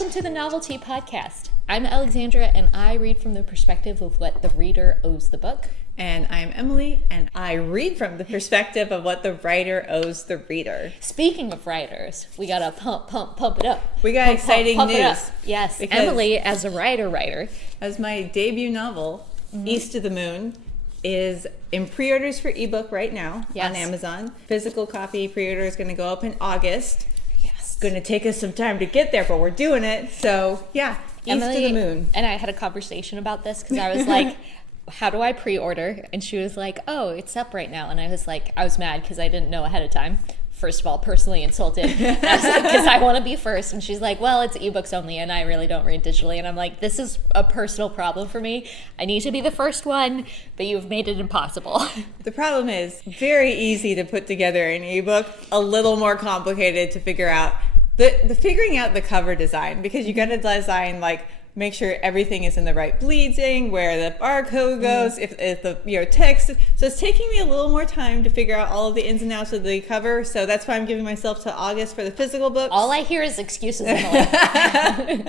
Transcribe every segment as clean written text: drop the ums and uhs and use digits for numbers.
Welcome to the Novelty Podcast. I'm Alexandra, and I read from the perspective of what the reader owes the book. And I'm Emily, and I read from the perspective of what the writer owes the reader. Speaking of writers, we gotta pump it up. We got exciting news. Yes, Emily, as a writer. As my debut novel, East of the Moon, is in pre-orders for ebook right now on Amazon. Physical copy pre-order is going to go up in August. Yes. It's going to take us some time to get there, but we're doing it. So, yeah, East of the Moon. And I had a conversation about this because I was like, how do I pre-order? And she was like, oh, it's up right now. And I was like, I was mad because I didn't know ahead of time. First of all, personally insulted because I want to be first. And she's like, well, it's ebooks only, and I really don't read digitally. And I'm like, this is a personal problem for me. I need to be the first one, but you've made it impossible. The problem is very easy to put together an ebook, a little more complicated to figure out the figuring out the cover design, because you got to design make sure everything is in the right bleeding, where the barcode goes, if the text. So it's taking me a little more time to figure out all of the ins and outs of the cover. So that's why I'm giving myself to August for the physical books. All I hear is excuses, Emily.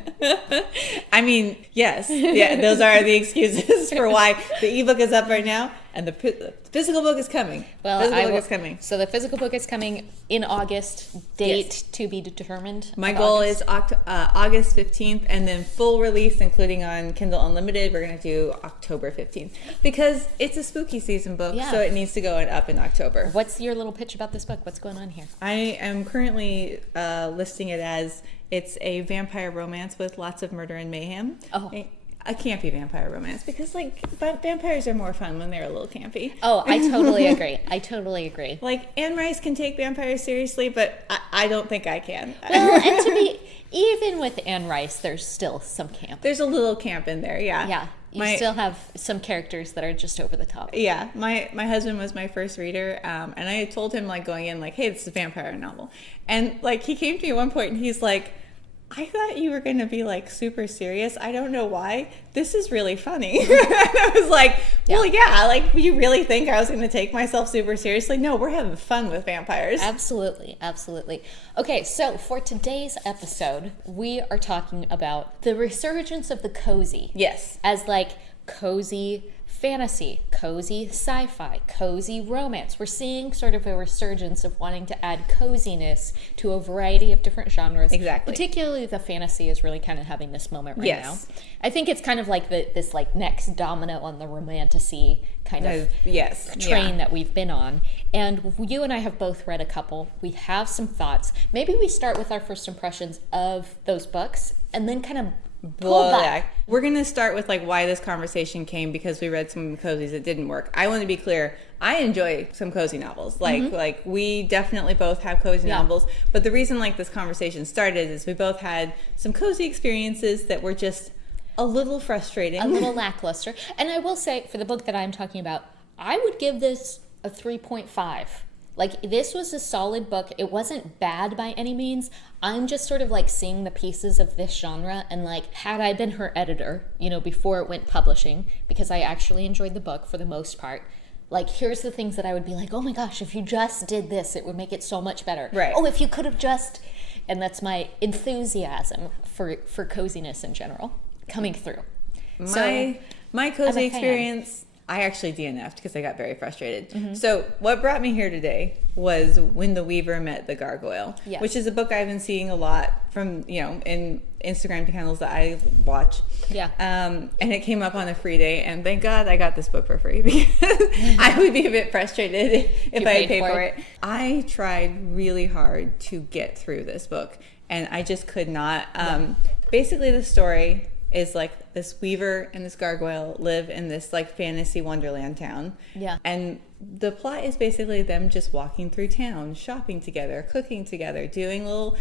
I mean, yes. Yeah, those are the excuses for why the ebook is up right now and the physical book is coming. Well, physical book is coming. So the physical book is coming in August. Date to be determined. My goal is August 15th, and then full release, including on Kindle Unlimited, we're going to do October 15th. Because it's a spooky season book, so it needs to go up in October. What's your little pitch about this book? What's going on here? I am currently listing it as it's a vampire romance with lots of murder and mayhem. Oh. A campy vampire romance, because vampires are more fun when they're a little campy. Oh, I totally agree. Anne Rice can take vampires seriously, but I don't think I can. Well, and to be even with Anne Rice, there's still some camp. There's a little camp in there, yeah. Yeah, you still have some characters that are just over the top. Yeah, my husband was my first reader, and I had told him going in hey, this is a vampire novel, and he came to me at one point and he's like, I thought you were going to be super serious. I don't know why. This is really funny. And I was like, well, yeah, you really think I was going to take myself super seriously? No, we're having fun with vampires. Absolutely. Okay, so for today's episode, we are talking about the resurgence of the cozy. Yes. As cozy fantasy, cozy sci-fi, cozy romance. We're seeing sort of a resurgence of wanting to add coziness to a variety of different genres. Exactly. Particularly the fantasy is really kind of having this moment right now. I think it's kind of this next domino on the romantasy kind of train that we've been on. And you and I have both read a couple. We have some thoughts. Maybe we start with our first impressions of those books and then kind of pull back. We're going to start with why this conversation came, because we read some cozies that didn't work. I want to be clear. I enjoy some cozy novels. We definitely both have cozy novels. But the reason this conversation started is we both had some cozy experiences that were just a little frustrating. A little lackluster. And I will say, for the book that I'm talking about, I would give this a 3.5. This was a solid book. It wasn't bad by any means. I'm just sort of seeing the pieces of this genre, and had I been her editor, before it went publishing, because I actually enjoyed the book for the most part, here's the things that I would be oh my gosh, if you just did this, it would make it so much better. Right. Oh, if you could have just, and that's my enthusiasm for coziness in general coming through. My cozy experience, I actually DNF'd because I got very frustrated. So what brought me here today was When the Weaver Met the Gargoyle, which is a book I've been seeing a lot from, in Instagram channels that I watch. Yeah. And it came up on a free day, and thank God I got this book for free, because I would be a bit frustrated if I had paid for it. I tried really hard to get through this book, and I just could not. Basically, the story is this weaver and this gargoyle live in this fantasy wonderland town. Yeah. And the plot is basically them just walking through town, shopping together, cooking together, doing little,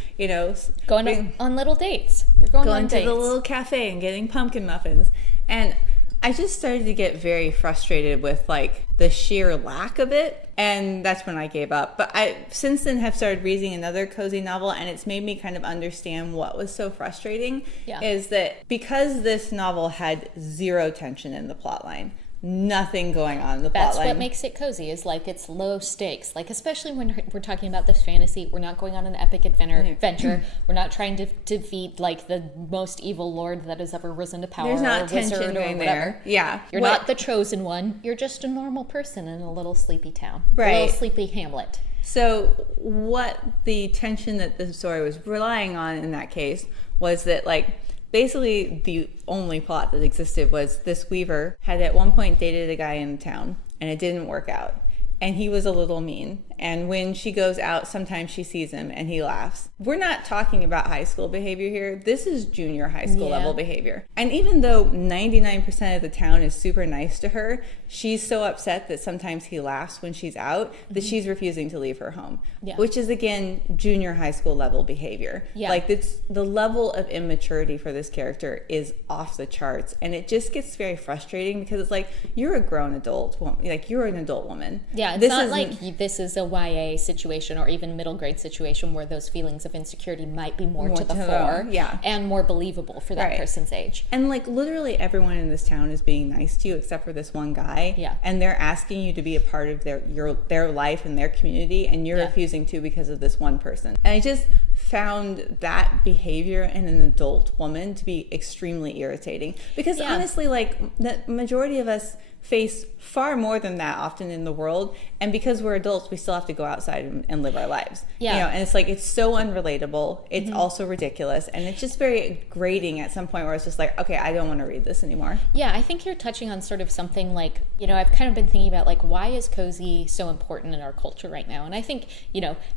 going on little dates. They're going on dates. To the little cafe and getting pumpkin muffins. And I just started to get very frustrated with the sheer lack of it, and that's when I gave up. But I since then have started reading another cozy novel, and it's made me kind of understand what was so frustrating. Is that because this novel had zero tension in the plot line, nothing going on in the plot That's line. what makes it cozy, is like it's low stakes. Like, especially when we're talking about this fantasy, we're not going on an epic adventure. We're not trying to defeat like the most evil lord that has ever risen to power. There's not or tension wizard going or whatever. there. Yeah. You're not the chosen one. You're just a normal person in a little sleepy town. Right. A little sleepy hamlet. So what the tension that the story was relying on in that case was that, like, basically the only plot that existed was this weaver had at one point dated a guy in the town, and it didn't work out. And he was a little mean. And when she goes out, sometimes she sees him and he laughs. We're not talking about high school behavior here. This is junior high school level behavior. And even though 99% of the town is super nice to her, she's so upset that sometimes he laughs when she's out that she's refusing to leave her home. Yeah. Which is, again, junior high school level behavior. Yeah. Like, it's the level of immaturity for this character is off the charts. And it just gets very frustrating because it's like, you're a grown adult woman. Like, you're an adult woman. Yeah, it's not like this is a YA situation or even middle grade situation where those feelings of insecurity might be more to the fore and more believable for that person's age. And like literally everyone in this town is being nice to you except for this one guy. Yeah. And they're asking you to be a part of their life and their community, and you're refusing to because of this one person. And I just found that behavior in an adult woman to be extremely irritating because honestly, like, the majority of us face far more than that often in the world, and because we're adults we still have to go outside and live our lives. And it's like, it's so unrelatable, it's also ridiculous, and it's just very grating at some point where it's just like, okay, I don't want to read this anymore. I think you're touching on sort of something like, I've kind of been thinking about like, why is cozy so important in our culture right now? And I think,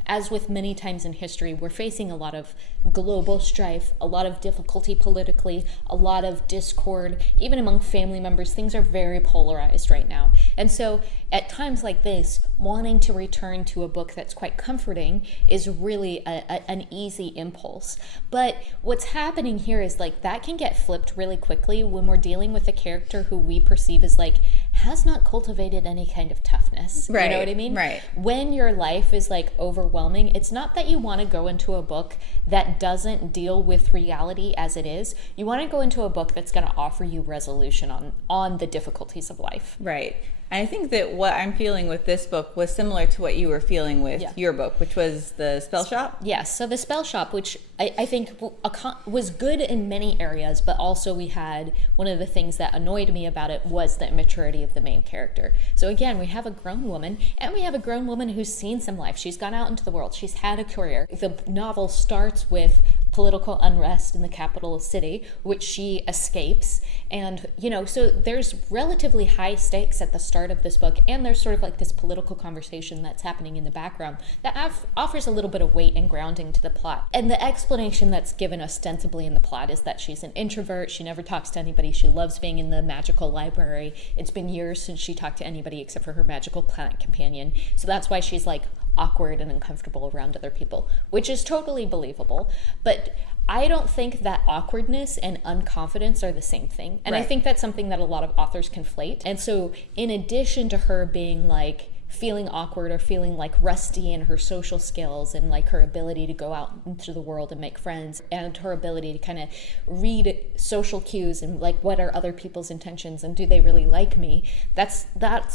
as with many times in history, we're facing a lot of global strife, a lot of difficulty politically, a lot of discord, even among family members. Things are very polarized right now. And so at times like this, wanting to return to a book that's quite comforting is really an easy impulse. But what's happening here is like, that can get flipped really quickly when we're dealing with a character who we perceive as like, has not cultivated any kind of toughness. Right. You know what I mean? Right. When your life is like overwhelming, it's not that you want to go into a book that doesn't deal with reality as it is. You want to go into a book that's going to offer you resolution on the difficulties of life. Right. And I think that what I'm feeling with this book was similar to what you were feeling with your book, which was The Spell Shop. Yes, so The Spell Shop, which I think was good in many areas, but also we had one of the things that annoyed me about it was the immaturity of the main character. So again, we have a grown woman, and we have a grown woman who's seen some life. She's gone out into the world. She's had a career. The novel starts with political unrest in the capital city, which she escapes. And, so there's relatively high stakes at the start of this book, and there's sort of like this political conversation that's happening in the background that offers a little bit of weight and grounding to the plot. And the explanation that's given ostensibly in the plot is that she's an introvert, she never talks to anybody, she loves being in the magical library. It's been years since she talked to anybody except for her magical plant companion. So that's why she's like awkward and uncomfortable around other people, which is totally believable. But I don't think that awkwardness and unconfidence are the same thing. And I think that's something that a lot of authors conflate. And so in addition to her being like feeling awkward or feeling like rusty in her social skills and like her ability to go out into the world and make friends and her ability to kind of read social cues and like, what are other people's intentions and do they really like me? That's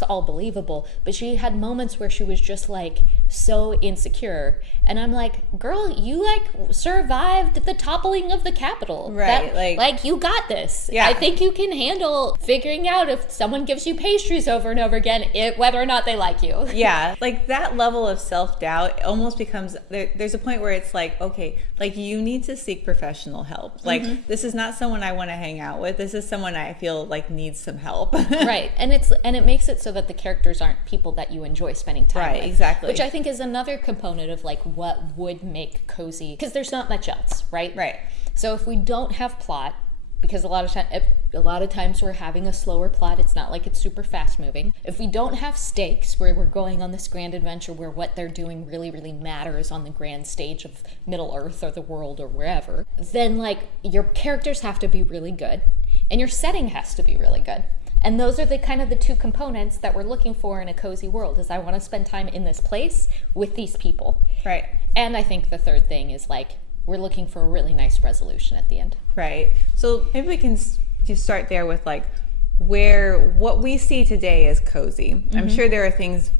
all believable. But she had moments where she was just like so insecure. And I'm like, girl, you like survived the toppling of the Capitol. Right. Like you got this. Yeah. I think you can handle figuring out if someone gives you pastries over and over again, whether or not they like you. Yeah, like that level of self-doubt almost becomes, there's a point where it's like, okay, like you need to seek professional help. Like this is not someone I want to hang out with. This is someone I feel like needs some help. Right. And it makes it so that the characters aren't people that you enjoy spending time with. Right, exactly. Which I think is another component of like what would make cozy, because there's not much else, right? Right. So if we don't have plot, because a lot of times we're having a slower plot. It's not like it's super fast moving. If we don't have stakes where we're going on this grand adventure where what they're doing really, really matters on the grand stage of Middle Earth or the world or wherever, then like your characters have to be really good and your setting has to be really good. And those are the kind of the two components that we're looking for in a cozy world, is I want to spend time in this place with these people. Right. And I think the third thing is like, we're looking for a really nice resolution at the end. Right. So maybe we can just start there with like, where what we see today is cozy. I'm sure there are things,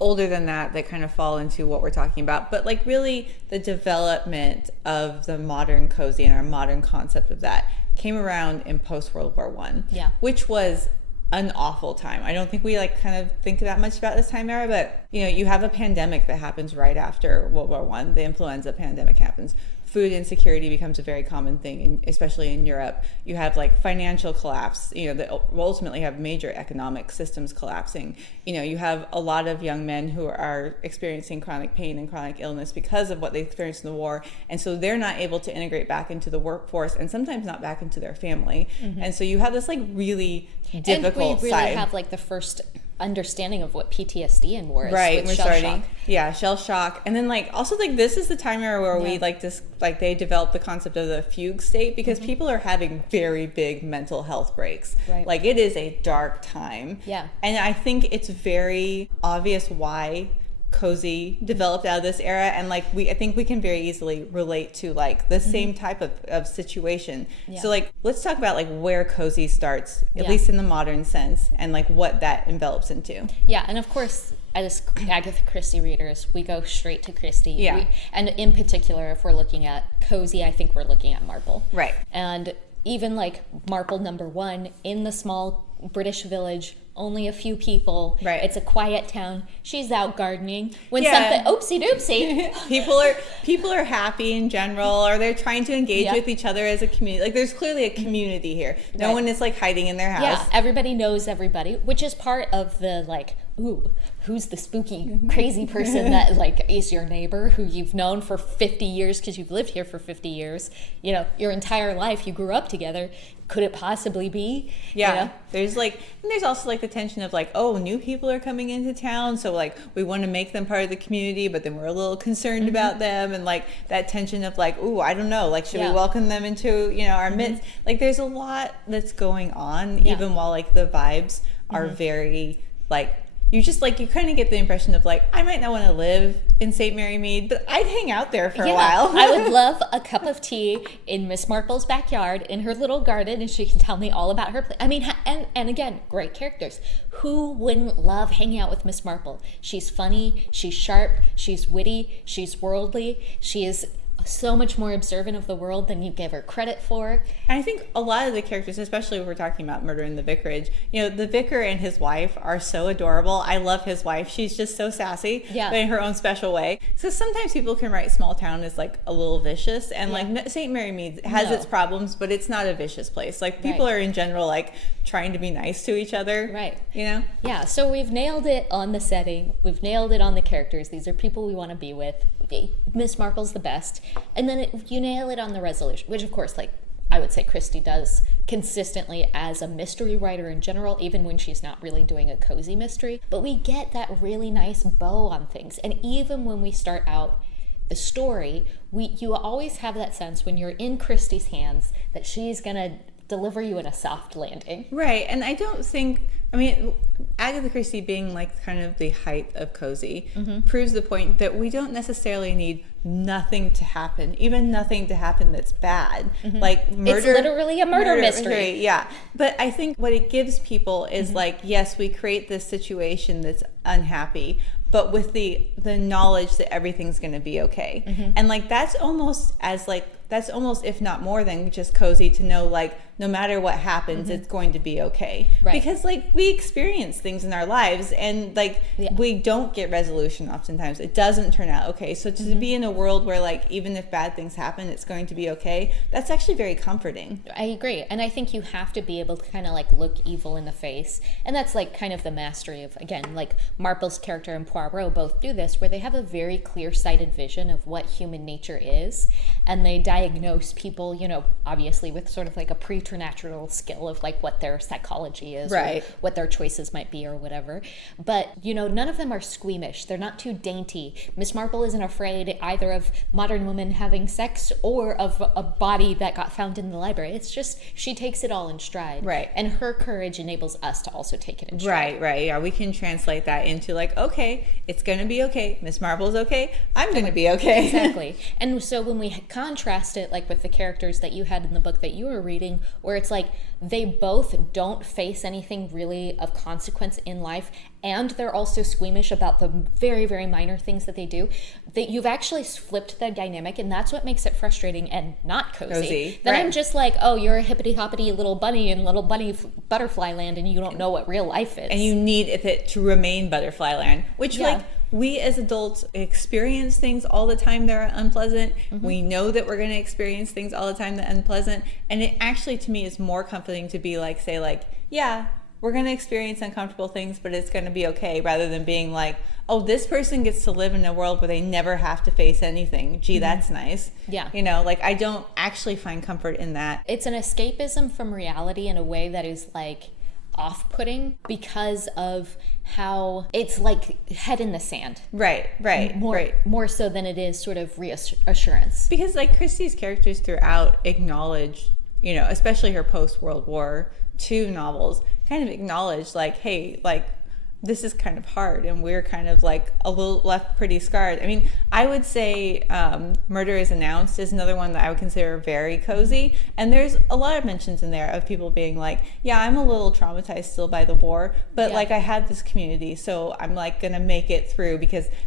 older than that kind of fall into what we're talking about, but like really the development of the modern cozy and our modern concept of that came around in post-World War I, which was an awful time. I don't think we kind of think that much about this time era, but you have a pandemic that happens right after World War I. The influenza pandemic happens. Food insecurity becomes a very common thing, especially in Europe. You have financial collapse, that will ultimately have major economic systems collapsing. You have a lot of young men who are experiencing chronic pain and chronic illness because of what they experienced in the war. And so they're not able to integrate back into the workforce and sometimes not back into their family. And so you have this really difficult and we really have the first understanding of what PTSD and war is, right? With shell shock. Shell shock, and then also this is the time era where we they developed the concept of the fugue state because people are having very big mental health breaks. Right. It is a dark time. Yeah, and I think it's very obvious why cozy developed out of this era, and I think we can very easily relate to the same type of situation. So let's talk about where cozy starts, at least in the modern sense, and what that envelops into. And of course, as Agatha Christie readers, we go straight to Christie. And in particular, if we're looking at cozy, I think we're looking at Marple. Right. And even Marple #1 in the small British village, only a few people. Right. It's a quiet town. She's out gardening when something oopsie doopsie. people are happy in general, or they're trying to engage with each other as a community. There's clearly a community here. No one is hiding in their house. Yeah, everybody knows everybody, which is part of the ooh, who's the spooky, crazy person that is your neighbor who you've known for 50 years because you've lived here for 50 years. Your entire life, you grew up together. Could it possibly be? Yeah. There's and there's also the tension of oh, new people are coming into town, so we want to make them part of the community, but then we're a little concerned about them, and that tension of ooh, I don't know, should we welcome them into our midst? There's a lot that's going on, even while the vibes are very you just you kind of get the impression of I might not want to live in St. Mary Mead, but I'd hang out there for a while. I would love a cup of tea in Miss Marple's backyard in her little garden, and she can tell me all about her place. I mean, and again, great characters. Who wouldn't love hanging out with Miss Marple? She's funny, she's sharp, she's witty, she's worldly, she is so much more observant of the world than you give her credit for. And I think a lot of the characters, especially when we're talking about Murder in the Vicarage, the vicar and his wife are so adorable. I love his wife. She's just so sassy, but in her own special way. So sometimes people can write small town as a little vicious, and St. Mary Mead has its problems, but it's not a vicious place. People are in general trying to be nice to each other. Right. Yeah, so we've nailed it on the setting. We've nailed it on the characters. These are people we want to be with. Miss Marple's the best. And then you nail it on the resolution, which of course, I would say Christie does consistently as a mystery writer in general, even when she's not really doing a cozy mystery. But we get that really nice bow on things. And even when we start out the story, you always have that sense when you're in Christie's hands that she's going to deliver you in a soft landing. Right. And I don't think, Agatha Christie being kind of the height of cozy proves the point that we don't necessarily need nothing to happen, even nothing to happen that's bad. Murder, it's literally a murder mystery. Yeah. But I think what it gives people is yes, we create this situation that's unhappy, but with the knowledge that everything's going to be okay. And that's almost if not more than just cozy to know no matter what happens, it's going to be okay. Right. Because we experience things in our lives, and we don't get resolution oftentimes. It doesn't turn out okay. So to be in a world where even if bad things happen, it's going to be okay, that's actually very comforting. I agree. And I think you have to be able to kind of look evil in the face. And that's kind of the mastery of, again, Marple's character and Poirot both do this, where they have a very clear-sighted vision of what human nature is, and they diagnose people, obviously with sort of a preternatural skill of what their psychology is, right, or what their choices might be or whatever. But none of them are squeamish. They're not too dainty. Miss Marple isn't afraid either of modern women having sex or of a body that got found in the library. It's just she takes it all in stride, right, and her courage enables us to also take it in stride. Right. Yeah, we can translate that into okay, it's gonna be okay. Miss Marple's okay, I'm gonna be okay. Exactly. And so when we contrast it with the characters that you had in the book that you were reading, where it's like they both don't face anything really of consequence in life, and they're also squeamish about the very, very minor things that they do. That you've actually flipped the dynamic, and that's what makes it frustrating and not cozy. Then I'm just like, oh, you're a hippity hoppity little bunny in little bunny butterfly land, and you don't know what real life is. And you need it to remain butterfly land, which like we as adults experience things all the time that are unpleasant. We know that we're going to experience things all the time that are unpleasant. And it actually, to me, is more comforting to be like, say like, yeah, we're going to experience uncomfortable things, but it's going to be okay, rather than being like, oh, this person gets to live in a world where they never have to face anything. Gee, that's nice. Yeah. You know, like I don't actually find comfort in that. It's an escapism from reality in a way that is like off-putting because of how it's like head in the sand. Right. More so than it is sort of reassurance. Because like Christie's characters throughout acknowledge, you know, especially her post-World War II novels, kind of acknowledge like, hey, like this is kind of hard and we're kind of like a little left pretty scarred. I mean, I would say Murder is Announced is another one that I would consider very cozy. And there's a lot of mentions in there of people being like, yeah, I'm a little traumatized still by the war, but like I had this community, so I'm like gonna make it through,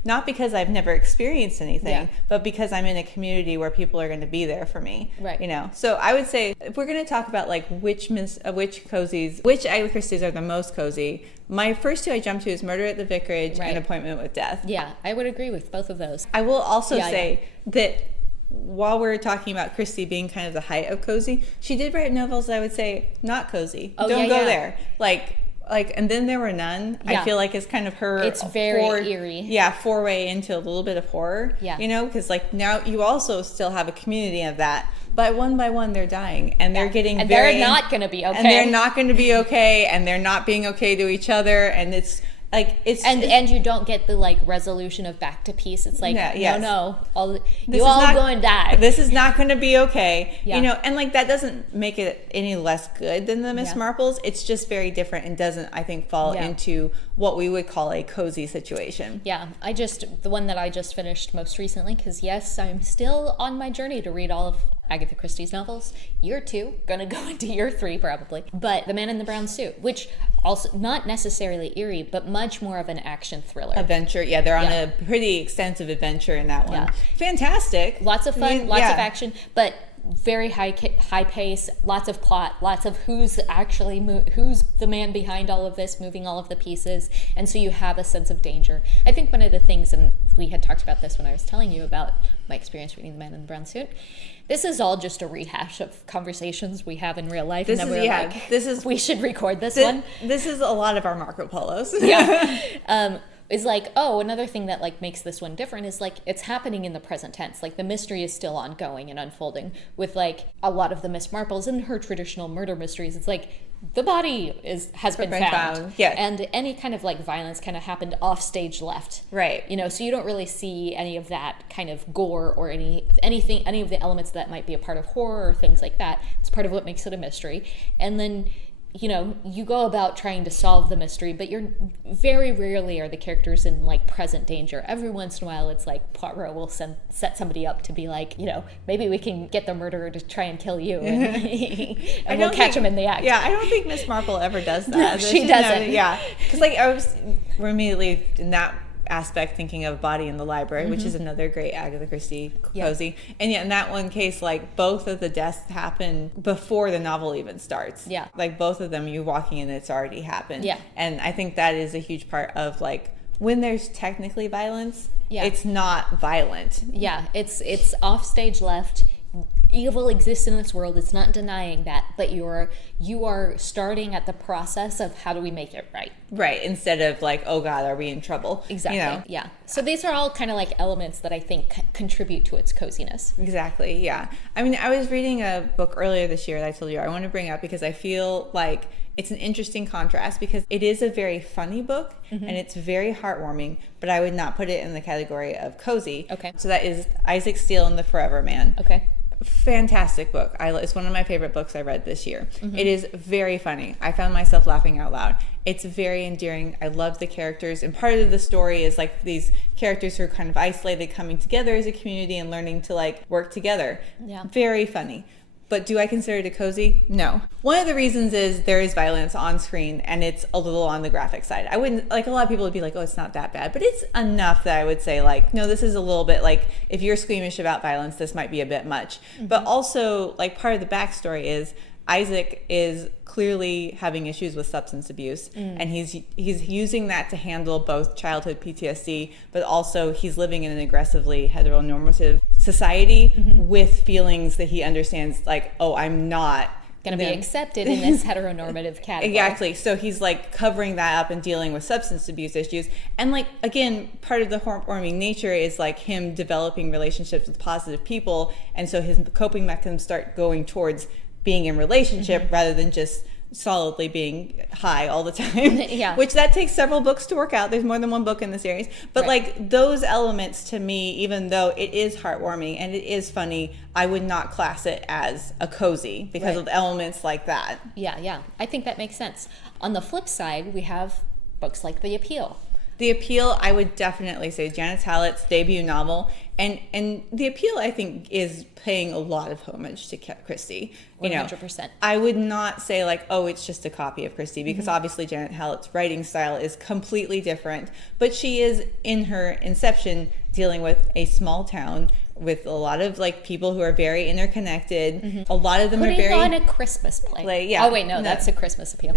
not because I've never experienced anything, but because I'm in a community where people are gonna be there for me. Right. You know, so I would say if we're gonna talk about like which cozies, which Agatha Christie's are the most cozy, my first two I jumped to is Murder at the Vicarage and Appointment with Death. Yeah, I would agree with both of those. I will also say that while we're talking about Christie being kind of the height of cozy, she did write novels that I would say not cozy. Don't go there. Like, And Then There Were None, I feel like is kind of her... It's very eerie. Yeah, foray into a little bit of horror. Yeah. You know, because like now you also still have a community of that. But one by one, they're dying, and they're getting and they're not going to be okay. And they're not going to be okay, and they're not being okay to each other, and it's like and you don't get the like resolution of back to peace. It's like no, you all going to die. This is not going to be okay. Yeah. You know, and like that doesn't make it any less good than the Miss Marples. It's just very different and doesn't, I think, fall into what we would call a cozy situation. Yeah, the one that I just finished most recently, because yes, I'm still on my journey to read all of Agatha Christie's novels. Year 2, gonna go into year 3 probably. But The Man in the Brown Suit, which also not necessarily eerie, but much more of an action thriller. Adventure, they're on a pretty extensive adventure in that one. Yeah. Fantastic. Lots of fun, lots of action, but very high pace, lots of plot, lots of who's the man behind all of this, moving all of the pieces, and so you have a sense of danger. I think one of the things, and we had talked about this when I was telling you about my experience reading The Man in the Brown Suit, this is all just a rehash of conversations we have in real life. We should record this one. This is a lot of our Marco Polos. Is like, another thing that like makes this one different is like it's happening in the present tense. Like the mystery is still ongoing and unfolding. With like a lot of the Miss Marples and her traditional murder mysteries, it's like the body has been found. Yes. And any kind of like violence kind of happened off stage left. Right. You know, so you don't really see any of that kind of gore or any of the elements that might be a part of horror or things like that. It's part of what makes it a mystery. And then, you know, you go about trying to solve the mystery, but you're very rarely are the characters in like present danger. Every once in a while, it's like Poirot will set somebody up to be like, you know, maybe we can get the murderer to try and kill you, and we'll catch him in the act. Yeah, I don't think Miss Marple ever does that. No, she doesn't. Because like we're immediately in that aspect thinking of Body in the Library, which is another great Agatha Christie cozy. And in that one case, like both of the deaths happen before the novel even starts. Yeah. Like both of them, you're walking in, it's already happened. Yeah. And I think that is a huge part of like when there's technically violence, it's not violent. Yeah, it's off stage left. Evil exists in this world. It's not denying that, but you are starting at the process of how do we make it right. Right, instead of like, oh God, are we in trouble? Exactly. You know? Yeah. So these are all kind of like elements that I think contribute to its coziness. Exactly. Yeah. I mean, I was reading a book earlier this year that I told you I want to bring up because I feel like it's an interesting contrast because it is a very funny book and it's very heartwarming, but I would not put it in the category of cozy. Okay. So that is Isaac Steele and the Forever Man. Okay. Fantastic book. It's one of my favorite books I read this year. It is very funny. I found myself laughing out loud. It's very endearing. I love the characters, and part of the story is like these characters who are kind of isolated coming together as a community and learning to like work together. Yeah. Very funny. But do I consider it a cozy? No. One of the reasons is there is violence on screen and it's a little on the graphic side. I wouldn't, like, a lot of people would be like, oh, it's not that bad. But it's enough that I would say, like, no, this is a little bit, like, if you're squeamish about violence, this might be a bit much. But also, like, part of the backstory is Isaac is clearly having issues with substance abuse, and he's using that to handle both childhood PTSD, but also he's living in an aggressively heteronormative society with feelings that he understands, like, oh, I'm not going to be accepted in this heteronormative category. Exactly. So he's like covering that up and dealing with substance abuse issues. And like, again, part of the heartwarming nature is like him developing relationships with positive people. And so his coping mechanisms start going towards being in relationship rather than just solidly being high all the time. Yeah. Which that takes several books to work out. There's more than one book in the series. But like those elements to me, even though it is heartwarming and it is funny, I would not class it as a cozy because of elements like that. Yeah. I think that makes sense. On the flip side, we have books like The Appeal. The Appeal, I would definitely say Janet Hallett's debut novel. And The Appeal, I think, is paying a lot of homage to Christie. 100%. I would not say like, oh, it's just a copy of Christie, because obviously Janet Hallett's writing style is completely different. But she is, in her inception, dealing with a small town with a lot of like people who are very interconnected. A lot of them are very... Putting on a Christmas play. Yeah. Oh, wait, no, that's a Christmas Appeal.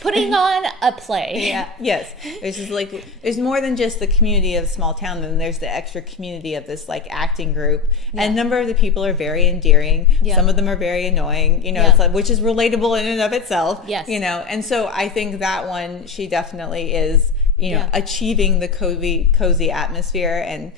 Putting on a play. Yeah. Yes. There's just like, there's more than just the community of a small town, then there's the extra community of this like acting group. And a number of the people are very endearing. Some of them are very annoying, it's like, which is relatable in and of itself. Yes. And so I think that one, she definitely is, achieving the cozy atmosphere. And,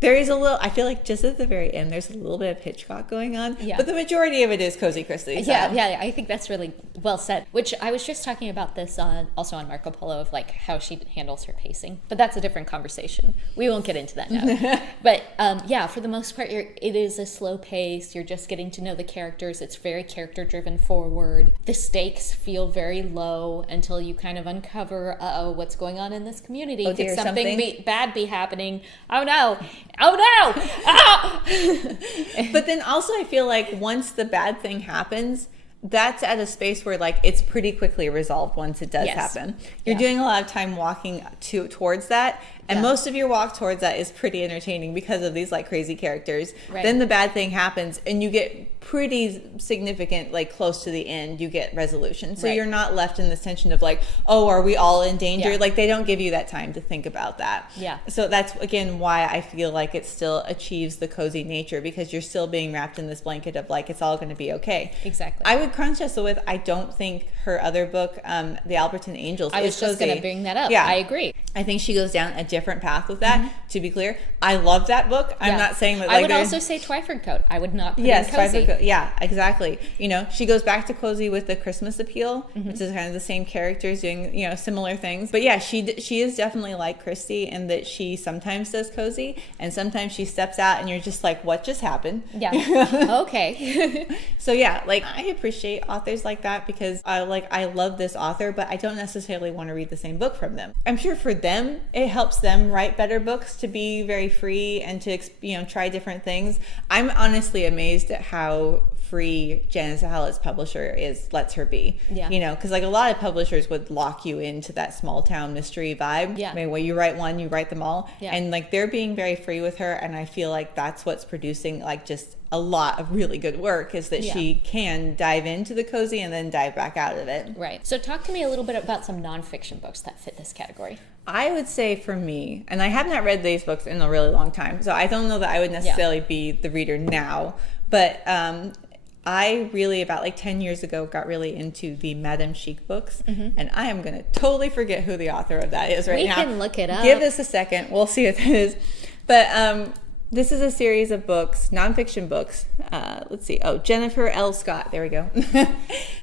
there is a little, I feel like just at the very end, there's a little bit of Hitchcock going on. Yeah. But the majority of it is cozy Christie. So. Yeah, I think that's really well said. Which I was just talking about this also on Marco Polo, of like how she handles her pacing. But that's a different conversation. We won't get into that now. But for the most part, it is a slow pace. You're just getting to know the characters. It's very character driven forward. The stakes feel very low until you kind of uncover, what's going on in this community. Oh dear, Could something bad be happening? Oh no! But then also I feel like once the bad thing happens, that's at a space where like it's pretty quickly resolved once it does happen. You're doing a lot of time walking towards that, and most of your walk towards that is pretty entertaining because of these like crazy characters. Then the bad thing happens and you get pretty significant, like close to the end, you get resolution. So you're not left in this tension of like, oh, are we all in danger? Like they don't give you that time to think about that. So that's again why I feel like it still achieves the cozy nature, because you're still being wrapped in this blanket of like, it's all going to be okay. Exactly. I would crunch us with, I don't think her other book, The Alberton Angels, I was just going to bring that up. I agree. I think she goes down a different path with that. To be clear, I love that book. I'm not saying that. Like, I would also say Twyford Coat. I would not put in cozy. Twyford Coat. Yeah, exactly. She goes back to cozy with The Christmas Appeal, which is kind of the same characters doing similar things. But yeah, she is definitely like Christie in that she sometimes does cozy and sometimes she steps out and you're just like, what just happened? Yeah. Okay. So yeah, like I appreciate authors like that, because I love this author, but I don't necessarily want to read the same book from them. I'm sure for them it helps them write better books, to be very free and to try different things. I'm honestly amazed at how free Janet Hallett's publisher lets her be. Because like a lot of publishers would lock you into that small town mystery vibe. I mean, when you write one, you write them all. And like they're being very free with her, and I feel like that's what's producing like just a lot of really good work, is that she can dive into the cozy and then dive back out of it. Right. So talk to me a little bit about some nonfiction books that fit this category. I would say for me, and I have not read these books in a really long time, so I don't know that I would necessarily be the reader now, but I really, about like 10 years ago, got really into the Madame Chic books, and I am going to totally forget who the author of that is now. We can look it up. Give us a second. We'll see what that is. But this is a series of books, nonfiction books. Let's see. Oh, Jennifer L. Scott. There we go.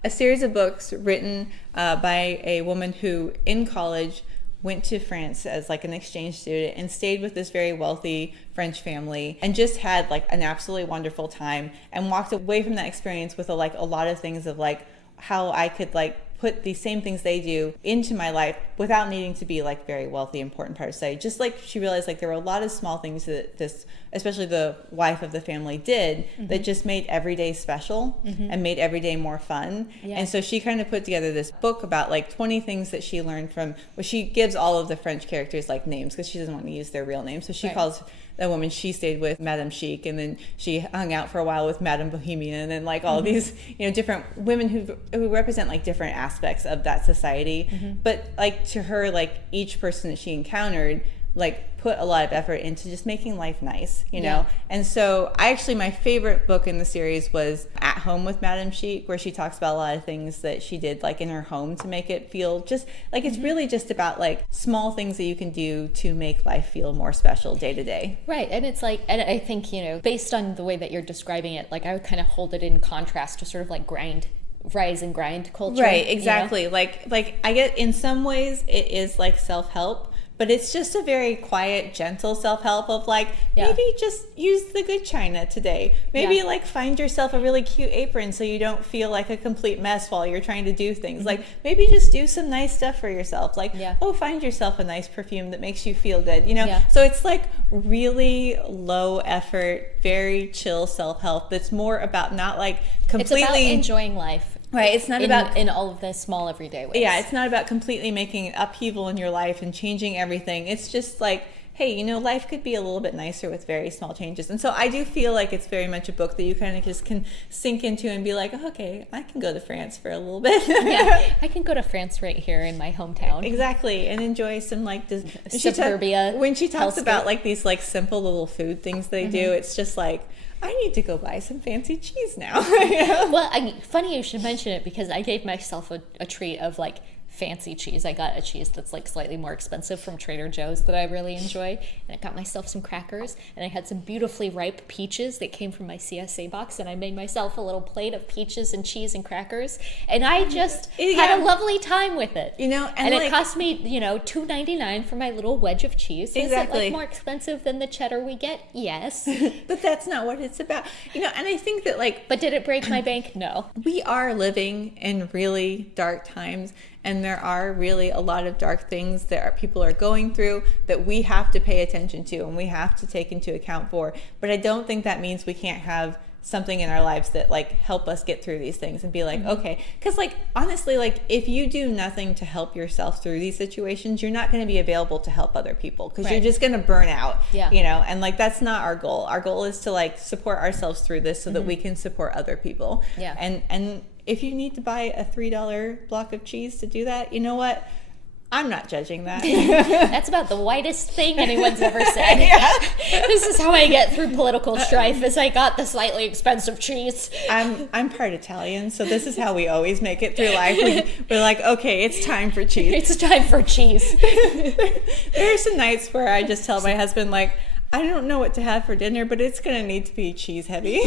A series of books written by a woman who, in college, went to France as like an exchange student and stayed with this very wealthy French family and just had like an absolutely wonderful time, and walked away from that experience with a lot of things of like how I could like put the same things they do into my life without needing to be like very wealthy, important part of society. Just like she realized like there were a lot of small things that this, especially the wife of the family, did that just made every day special and made every day more fun. Yeah. And so she kind of put together this book about like 20 things that she learned from, well, she gives all of the French characters like names because she doesn't want to use their real names. So she calls the woman she stayed with Madame Chic, and then she hung out for a while with Madame Bohemia, and then like all these, you know, different women who represent like different aspects of that society. But like to her, like each person that she encountered like put a lot of effort into just making life nice, you know? And so my favorite book in the series was At Home with Madame Chic, where she talks about a lot of things that she did like in her home to make it feel just like, it's really just about like small things that you can do to make life feel more special day to day. Right. And it's like, and I think, you know, based on the way that you're describing it, like I would kind of hold it in contrast to sort of like rise and grind culture. Right, exactly. You know? Like I get in some ways it is like self-help, but it's just a very quiet, gentle self-help of like, maybe just use the good china today. Maybe like find yourself a really cute apron so you don't feel like a complete mess while you're trying to do things. Like maybe just do some nice stuff for yourself. Like, find yourself a nice perfume that makes you feel good, you know? So it's like really low effort, very chill self-help that's more about not like completely... It's about enjoying life. Right, it's not about... In all of the small everyday ways. Yeah, it's not about completely making an upheaval in your life and changing everything. It's just like, hey, you know, life could be a little bit nicer with very small changes. And so I do feel like it's very much a book that you kind of just can sink into and be like, oh, okay, I can go to France for a little bit. I can go to France right here in my hometown. Exactly, and enjoy some like... suburbia. When she talks about like these like simple little food things they do, it's just like... I need to go buy some fancy cheese now. Well, funny you should mention it because I gave myself a treat of like fancy cheese. I got a cheese that's like slightly more expensive from Trader Joe's that I really enjoy, and I got myself some crackers, and I had some beautifully ripe peaches that came from my CSA box, and I made myself a little plate of peaches and cheese and crackers, and I just had a lovely time with it. You know, and like, it cost me, you know, $2.99 for my little wedge of cheese. So exactly. Is it like more expensive than the cheddar we get? Yes. But that's not what it's about. You know, and I think that like... But did it break my bank? No. We are living in really dark times, and there are really a lot of dark things that people are going through that we have to pay attention to and we have to take into account for. But I don't think that means we can't have something in our lives that like help us get through these things and be like, okay, because like honestly, like if you do nothing to help yourself through these situations, you're not going to be available to help other people because you're just going to burn out, you know, and like that's not our goal. Our goal is to like support ourselves through this so that we can support other people. And if you need to buy a $3 block of cheese to do that, you know what? I'm not judging that. That's about the whitest thing anyone's ever said. This is how I get through political strife, is I got the slightly expensive cheese. I'm part Italian, so this is how we always make it through life. We're like, okay, it's time for cheese. It's time for cheese. There are some nights where I just tell my husband, like, I don't know what to have for dinner, but it's going to need to be cheese heavy.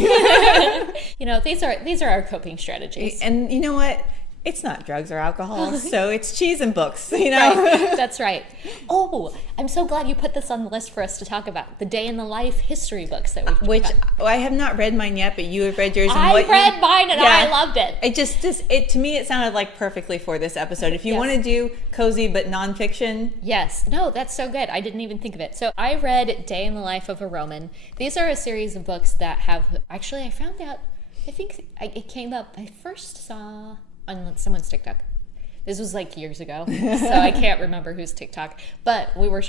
You know, these are our coping strategies. And you know what? It's not drugs or alcohol, so it's cheese and books, you know? Right. That's right. Oh, I'm so glad you put this on the list for us to talk about. The Day in the Life history books that we Which I have not read mine yet, but you have read yours. And I read mine and I loved it. It to me, it sounded like perfectly for this episode. If you want to do cozy but nonfiction. Yes. No, that's so good. I didn't even think of it. So I read Day in the Life of a Roman. These are a series of books that have, actually I found out, I think it came up, I first saw on someone's TikTok. This was like years ago, so I can't remember whose TikTok, but we were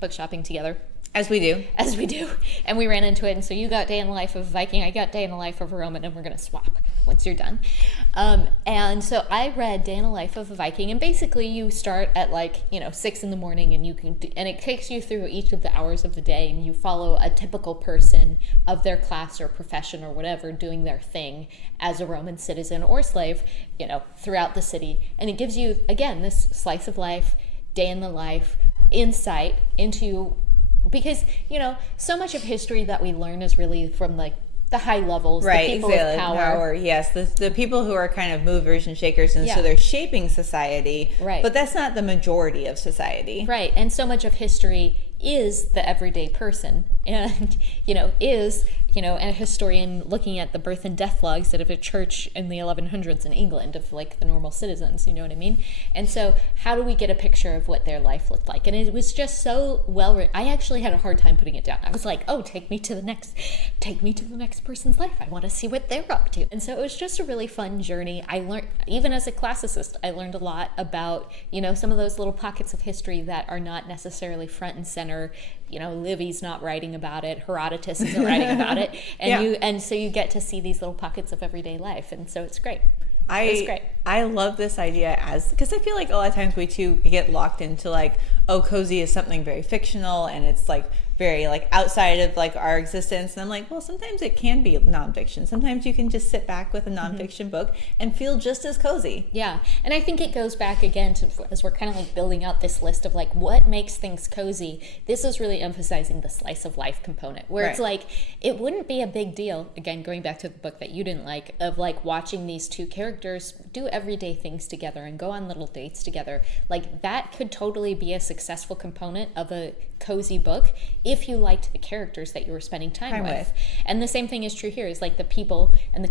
book shopping together. As we do. And we ran into it. And so you got Day in the Life of a Viking, I got Day in the Life of a Roman, and we're going to swap once you're done. And so I read Day in the Life of a Viking, and basically you start at 6 in the morning, and and it takes you through each of the hours of the day, and you follow a typical person of their class or profession or whatever doing their thing as a Roman citizen or slave, throughout the city. And it gives you, again, this slice of life, day in the life, insight into... Because, so much of history that we learn is really from, the high levels, right, the people of power. Yes, the people who are kind of movers and shakers, and so they're shaping society. Right. But that's not the majority of society. Right, and so much of history is the everyday person and, is, a historian looking at the birth and death logs of a church in the 1100s in England of like the normal citizens, you know what I mean? And so how do we get a picture of what their life looked like? And it was just so well written. I actually had a hard time putting it down. I was like, oh, take me to the next person's life. I want to see what they're up to. And so it was just a really fun journey. I learned, even as a classicist, I learned a lot about, some of those little pockets of history that are not necessarily front and center. Livy's not writing about it, Herodotus isn't writing about it, and so you get to see these little pockets of everyday life, and so it's great. I love this idea because I feel like a lot of times we get locked into like, oh, cozy is something very fictional and it's like very like outside of like our existence. And I'm like, well, sometimes it can be nonfiction. Sometimes you can just sit back with a nonfiction book and feel just as cozy. Yeah. And I think it goes back again to, as we're kind of like building out this list of like what makes things cozy, this is really emphasizing the slice of life component where it's like, it wouldn't be a big deal, again, going back to the book that you didn't like, of like watching these two characters do everyday things together and go on little dates together. Like that could totally be a successful component of a cozy book if you liked the characters that you were spending time with. And the same thing is true here, is like the people and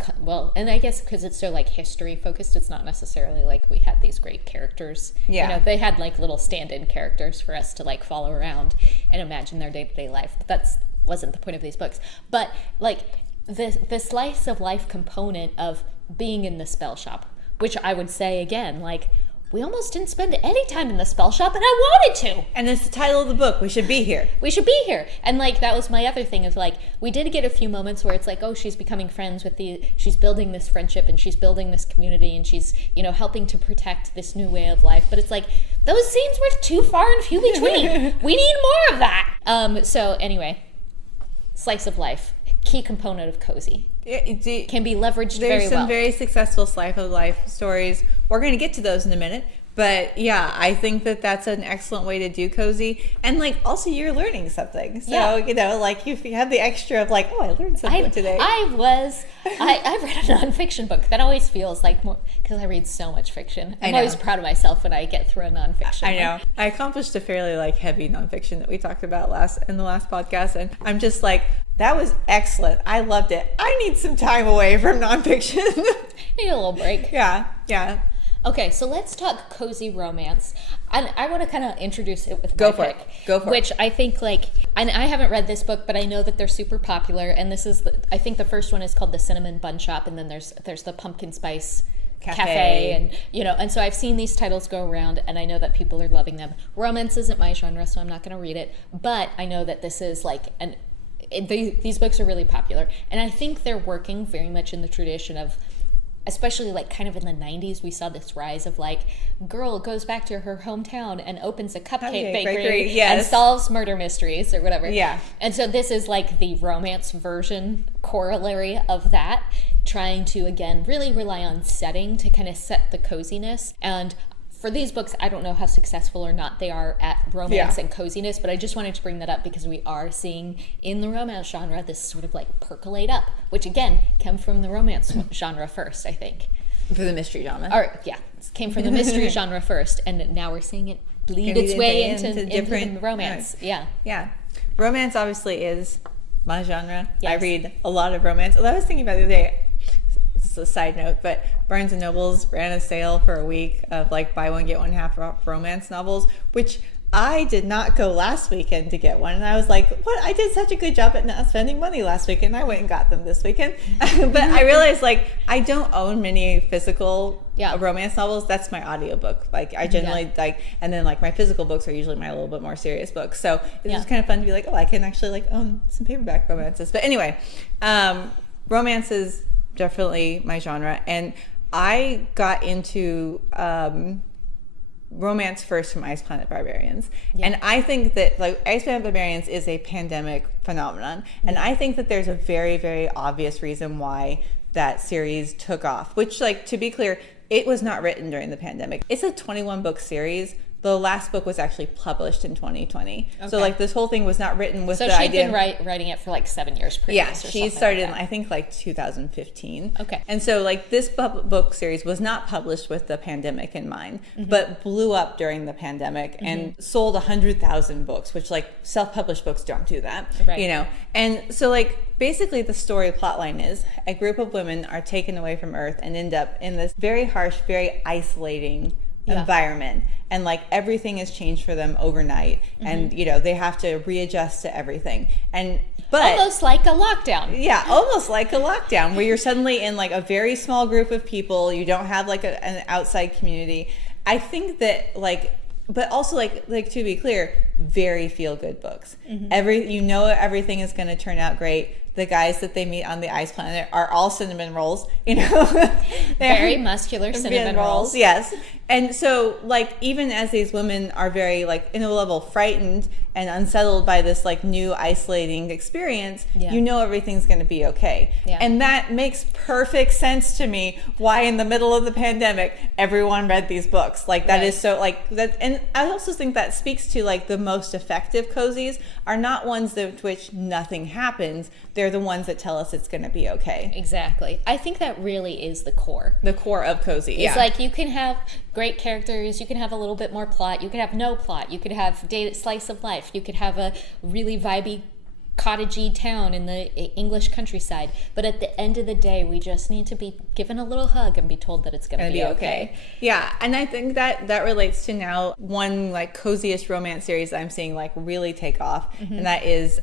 and I guess because it's so like history focused, it's not necessarily like we had these great characters. They had like little stand-in characters for us to like follow around and imagine their day-to-day life, but that's wasn't the point of these books. But like the slice of life component of being in the spell shop, which I would say again, like we almost didn't spend any time in the spell shop, and I wanted to. And it's the title of the book. We should be here. And like that was my other thing of like, we did get a few moments where it's like, oh, she's becoming friends with she's building this friendship and she's building this community and she's, helping to protect this new way of life. But it's like, those scenes were too far and few between. We need more of that. So anyway, slice of life, key component of cozy. Can be leveraged very well. There's some very successful slice of life stories. We're going to get to those in a minute. But yeah, I think that that's an excellent way to do cozy. And like, also you're learning something. So, like if you have the extra of like, oh, I learned something today. I read a nonfiction book. That always feels like more, because I read so much fiction. I'm always proud of myself when I get through a nonfiction. I know. I accomplished a fairly like heavy nonfiction that we talked about in the last podcast. And I'm just like, that was excellent. I loved it. I need some time away from nonfiction. Need a little break. Yeah. Okay, so let's talk cozy romance. And I want to kind of introduce it with Go for it. Which I think like, and I haven't read this book, but I know that they're super popular. And this is, I think the first one is called The Cinnamon Bun Shop. And then there's the Pumpkin Spice Cafe. And, and so I've seen these titles go around and I know that people are loving them. Romance isn't my genre, so I'm not going to read it. But I know that this is like these books are really popular. And I think they're working very much in the tradition of, especially like kind of in the 90s, we saw this rise of like, girl goes back to her hometown and opens a cupcake bakery and solves murder mysteries or whatever. Yeah. And so this is like the romance version corollary of that, trying to, again, really rely on setting to kind of set the coziness. And for these books, I don't know how successful or not they are at romance and coziness, but I just wanted to bring that up because we are seeing in the romance genre this sort of like percolate up, which again came from the romance genre first, I think. For the mystery genre. It came from the mystery genre first, and now we're seeing it bleed its way into different romance. Yeah. Romance obviously is my genre. Yes. I read a lot of romance. Although I was thinking about the other day, this is a side note, but Barnes & Noble's ran a sale for a week of like buy one, get one half off romance novels, which I did not go last weekend to get one. And I was like, what? I did such a good job at not spending money last weekend. I went and got them this weekend. But I realized like I don't own many physical romance novels. That's my audiobook. Like I generally like, and then like my physical books are usually my little bit more serious books. So it's just kind of fun to be like, oh, I can actually like own some paperback romances. But anyway, romance is definitely my genre. And I got into romance first from Ice Planet Barbarians. And I think that like Ice Planet Barbarians is a pandemic phenomenon. And I think that there's a very, very obvious reason why that series took off, which like, to be clear, it was not written during the pandemic. It's a 21 book series, the last book was actually published in 2020. Okay. So like this whole thing was not written with so the idea. So she'd been writing it for like 7 years previous. Yeah, or she started in, I think, like 2015. Okay. And so like this book series was not published with the pandemic in mind, but blew up during the pandemic and sold 100,000 books, which like self-published books don't do that, right. you know? And so like basically the story plotline is a group of women are taken away from Earth and end up in this very harsh, very isolating environment, and like everything has changed for them overnight, and you know they have to readjust to everything, but almost like a lockdown. Yeah, almost like a lockdown, where you're suddenly in like a very small group of people. You don't have like an outside community. I think that like, but also like to be clear, very feel good books. Everything is going to turn out great. The guys that they meet on the ice planet are all cinnamon rolls, you know. Very muscular cinnamon rolls. Yes. And so like even as these women are very like in a level frightened and unsettled by this like new isolating experience, you know everything's going to be okay. Yeah. And that makes perfect sense to me why in the middle of the pandemic everyone read these books. Like that is so like that. And I also think that speaks to like the most effective cozies are not ones that which nothing happens. They're the ones that tell us it's going to be okay. Exactly. I think that really is the core. The core of cozy. It's like you can have great characters, you can have a little bit more plot, you can have no plot, you could have slice of life, you could have a really vibey cottagey town in the English countryside, but at the end of the day we just need to be given a little hug and be told that it's going to be okay. Yeah, and I think that relates to now one like coziest romance series that I'm seeing like really take off, and that is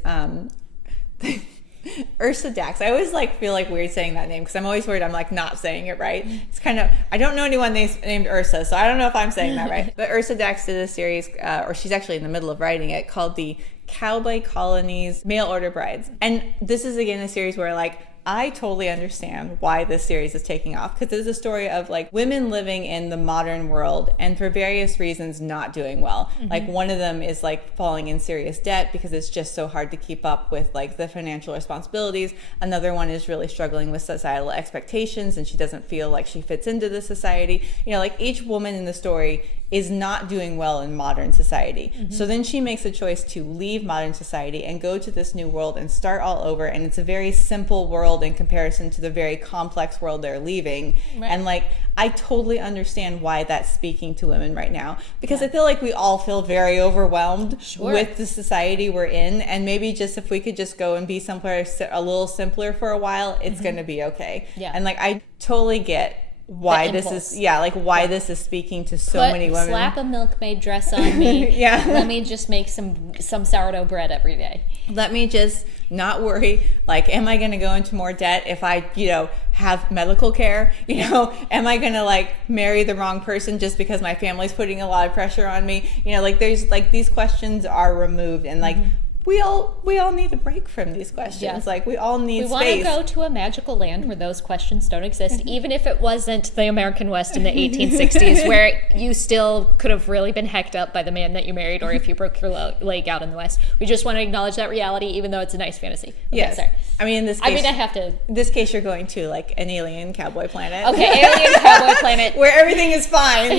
Ursa Dax. I always like feel like weird saying that name because I'm always worried I'm like not saying it right. It's kind of, I don't know anyone named Ursa, so I don't know if I'm saying that right. But Ursa Dax did a series, or she's actually in the middle of writing it, called the Cowboy Colony's Mail Order Brides. And this is again a series where like I totally understand why this series is taking off, because it's a story of like women living in the modern world and for various reasons not doing well. Like one of them is like falling in serious debt because it's just so hard to keep up with like the financial responsibilities. Another one is really struggling with societal expectations and she doesn't feel like she fits into the society. You know, like each woman in the story is not doing well in modern society. So then she makes a choice to leave modern society and go to this new world and start all over. And it's a very simple world in comparison to the very complex world they're leaving. Right. And like, I totally understand why that's speaking to women right now, because I feel like we all feel very overwhelmed with the society we're in. And maybe just if we could just go and be somewhere a little simpler for a while, it's gonna be okay. Yeah. And like, I totally get why this is why this is speaking to so many women. Slap a milkmaid dress on me. Let me just make some sourdough bread every day. Let me just not worry, like, am I going to go into more debt if I, you know, have medical care? You know, am I going to like marry the wrong person just because my family's putting a lot of pressure on me? You know, like there's like these questions are removed, and like we all need a break from these questions. Like we all need space. We want to go to a magical land where those questions don't exist, even if it wasn't the American West in the 1860s, where you still could have really been hecked up by the man that you married, or if you broke your leg out in the West. We just want to acknowledge that reality, even though it's a nice fantasy. Okay, yes. Sorry. I mean, in this case, I have to. In this case, you're going to like an alien cowboy planet. Okay, alien cowboy planet where everything is fine.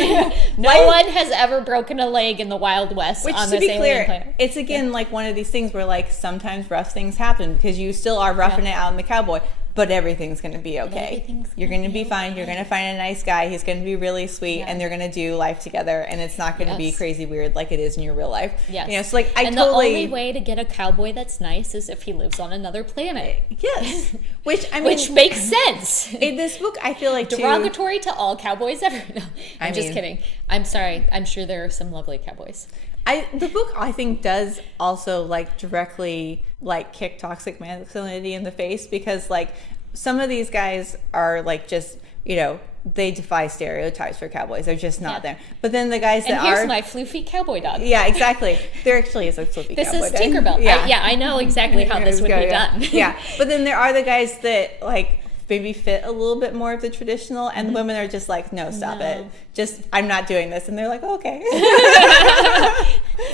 No one has ever broken a leg in the Wild West on this alien planet. It's again like one of these things where like sometimes rough things happen because you still are roughing it out in the cowboy, but everything's going to be okay. You're going to be fine. You're going to find a nice guy. He's going to be really sweet, and they're going to do life together, and it's not going to be crazy weird like it is in your real life. Yes. You know, so like the only way to get a cowboy that's nice is if he lives on another planet. Yes. Which makes sense. In this book, I feel like derogatory to all cowboys ever. No, I'm just kidding. I'm sorry. I'm sure there are some lovely cowboys. The book I think does also like directly like kick toxic masculinity in the face, because like some of these guys are like just, you know, they defy stereotypes for cowboys. They're just not there. But then the guys that here's my floofy cowboy dog. Yeah, exactly. There actually is a floofy cowboy dog. This is Tinkerbell. I know exactly how this would be done. Yeah, but then there are the guys that like maybe fit a little bit more of the traditional, and the women are just like, no, stop it. Just, I'm not doing this. And they're like, okay.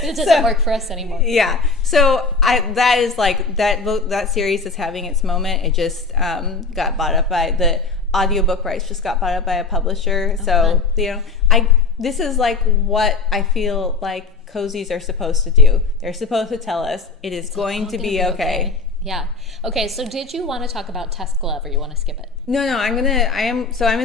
It doesn't work for us anymore. Yeah. So that is like, that series is having its moment. It just got bought up by audiobook rights just got bought up by a publisher. Oh, so, fun. this is like what I feel like cozies are supposed to do. They're supposed to tell us it is going to be okay. Yeah. Okay, so did you want to talk about Test Glove, or you want to skip it? No, I'm in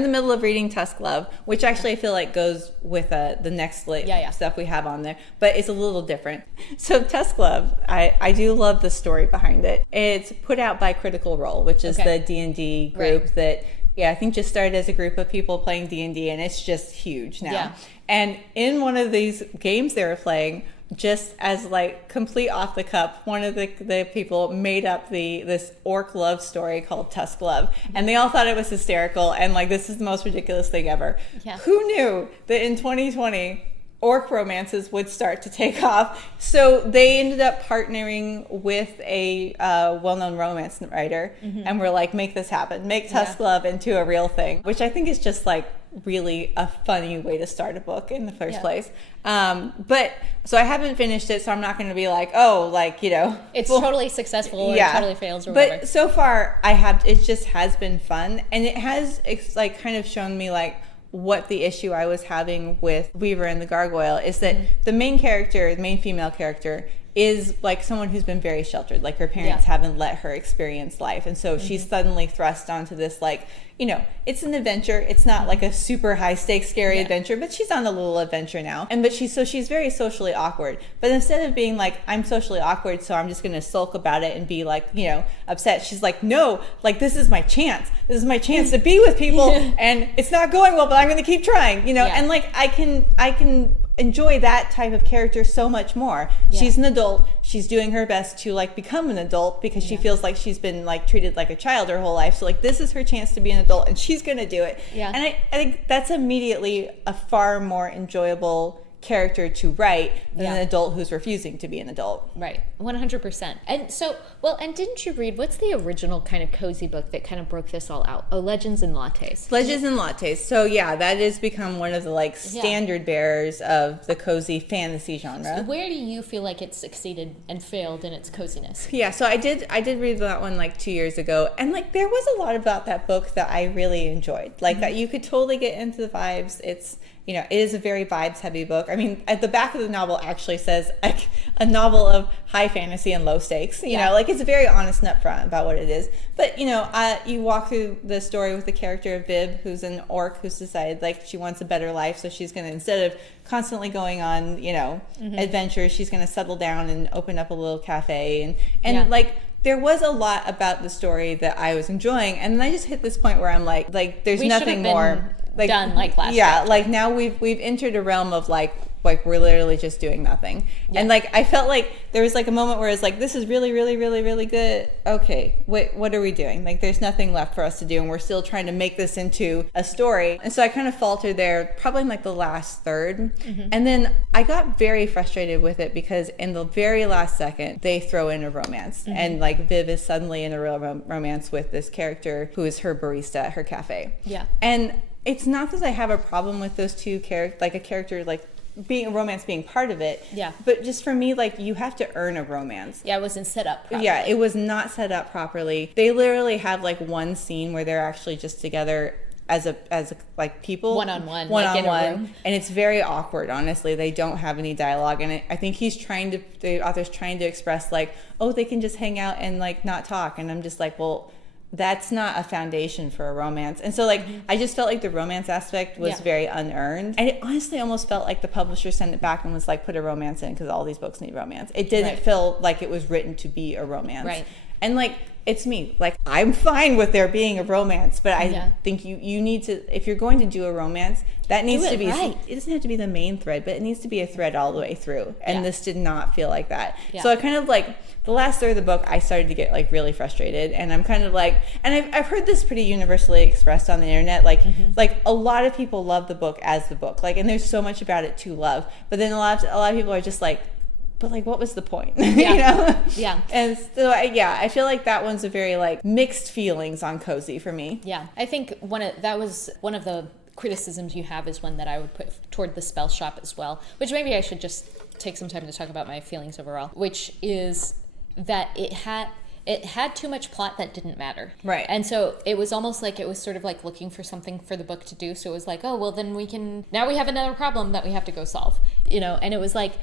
the middle of reading Tusk Love, which actually I feel like goes with the next stuff we have on there, but it's a little different. So Tusk Love, I do love the story behind it. It's put out by Critical Role, which is the D&D group that, I think just started as a group of people playing D&D, and it's just huge now. Yeah. And in one of these games they were playing, just as like complete off the cuff, one of the people made up this orc love story called Tusk Love, and they all thought it was hysterical and like, this is the most ridiculous thing ever. Yeah. Who knew that in 2020 orc romances would start to take off? So they ended up partnering with a well-known romance writer, and were like, make this happen, make Tusk Love into a real thing, which I think is just like really a funny way to start a book in the first place. But so I haven't finished it, so I'm not going to be like, it's totally successful or totally fails or whatever. But so far it just has been fun, and it's like kind of shown me like what the issue I was having with Weaver and the Gargoyle is that the main female character is like someone who's been very sheltered, like her parents haven't let her experience life, and so she's suddenly thrust onto this like, it's an adventure. It's not like a super high stakes scary adventure, but she's on a little adventure now, she's very socially awkward. But instead of being like, I'm socially awkward, so I'm just gonna sulk about it and be like, upset, she's like, no, like this is my chance to be with people, and it's not going well, but I'm gonna keep trying, and like I can enjoy that type of character so much more. She's an adult, she's doing her best to like become an adult because she feels like she's been like treated like a child her whole life, so like this is her chance to be an adult, and she's gonna do it. And I think that's immediately a far more enjoyable character to write than an adult who's refusing to be an adult. Right, 100%. And so, and didn't you read, what's the original kind of cozy book that kind of broke this all out? Oh, Legends and Lattes. Legends and Lattes. So that has become one of the like standard bearers of the cozy fantasy genre. So where do you feel like it succeeded and failed in its coziness? Yeah, so I did read that one like 2 years ago, and like there was a lot about that book that I really enjoyed. Like that you could totally get into the vibes. It's it is a very vibes-heavy book. I mean, at the back of the novel actually says like a novel of high fantasy and low stakes. You know, like it's very honest and upfront about what it is. But you walk through the story with the character of Viv, who's an orc who's decided like she wants a better life, so she's gonna, instead of constantly going on adventures, she's gonna settle down and open up a little cafe, and like there was a lot about the story that I was enjoying, and then I just hit this point where I'm like there's nothing more. Like, done like last chapter. Like now we've entered a realm of like we're literally just doing nothing. And like I felt like there was like a moment where it's like, this is really, really, really, really good. Okay, what are we doing? Like there's nothing left for us to do, and we're still trying to make this into a story. And so I kind of faltered there, probably in like the last third. And then I got very frustrated with it because in the very last second they throw in a romance, and like Viv is suddenly in a real romance with this character who is her barista at her cafe. And it's not that I have a problem with those two characters, like a character like being a romance being part of it. But just for me, like you have to earn a romance. It wasn't set up properly. It was not set up properly. They literally have like one scene where they're actually just together as a like people one-on-one, and it's very awkward. Honestly, they don't have any dialogue, and I think the author's trying to express like, oh, they can just hang out and like not talk, and I'm just like, well, that's not a foundation for a romance. And so like I just felt like the romance aspect was very unearned, and it honestly almost felt like the publisher sent it back and was like, put a romance in because all these books need romance. It didn't feel like it was written to be a romance. And like it's me, like I'm fine with there being a romance, but I think you need to, if you're going to do a romance, that needs to be it doesn't have to be the main thread, but it needs to be a thread all the way through, and this did not feel like that. So I kind of like the last third of the book, I started to get like really frustrated, and I'm kind of like, and I've heard this pretty universally expressed on the internet, like like a lot of people love the book as the book, like, and there's so much about it to love, but then a lot of people are just like, but like, what was the point? And so I feel like that one's a very like mixed feelings on cozy for me. I think that was one of the criticisms you have, is one that I would put toward the spell shop as well, which maybe I should just take some time to talk about my feelings overall, which is that it had too much plot that didn't matter. Right. And so it was almost like it was sort of like looking for something for the book to do. So it was like, oh, well, then now we have another problem that we have to go solve, and it was like,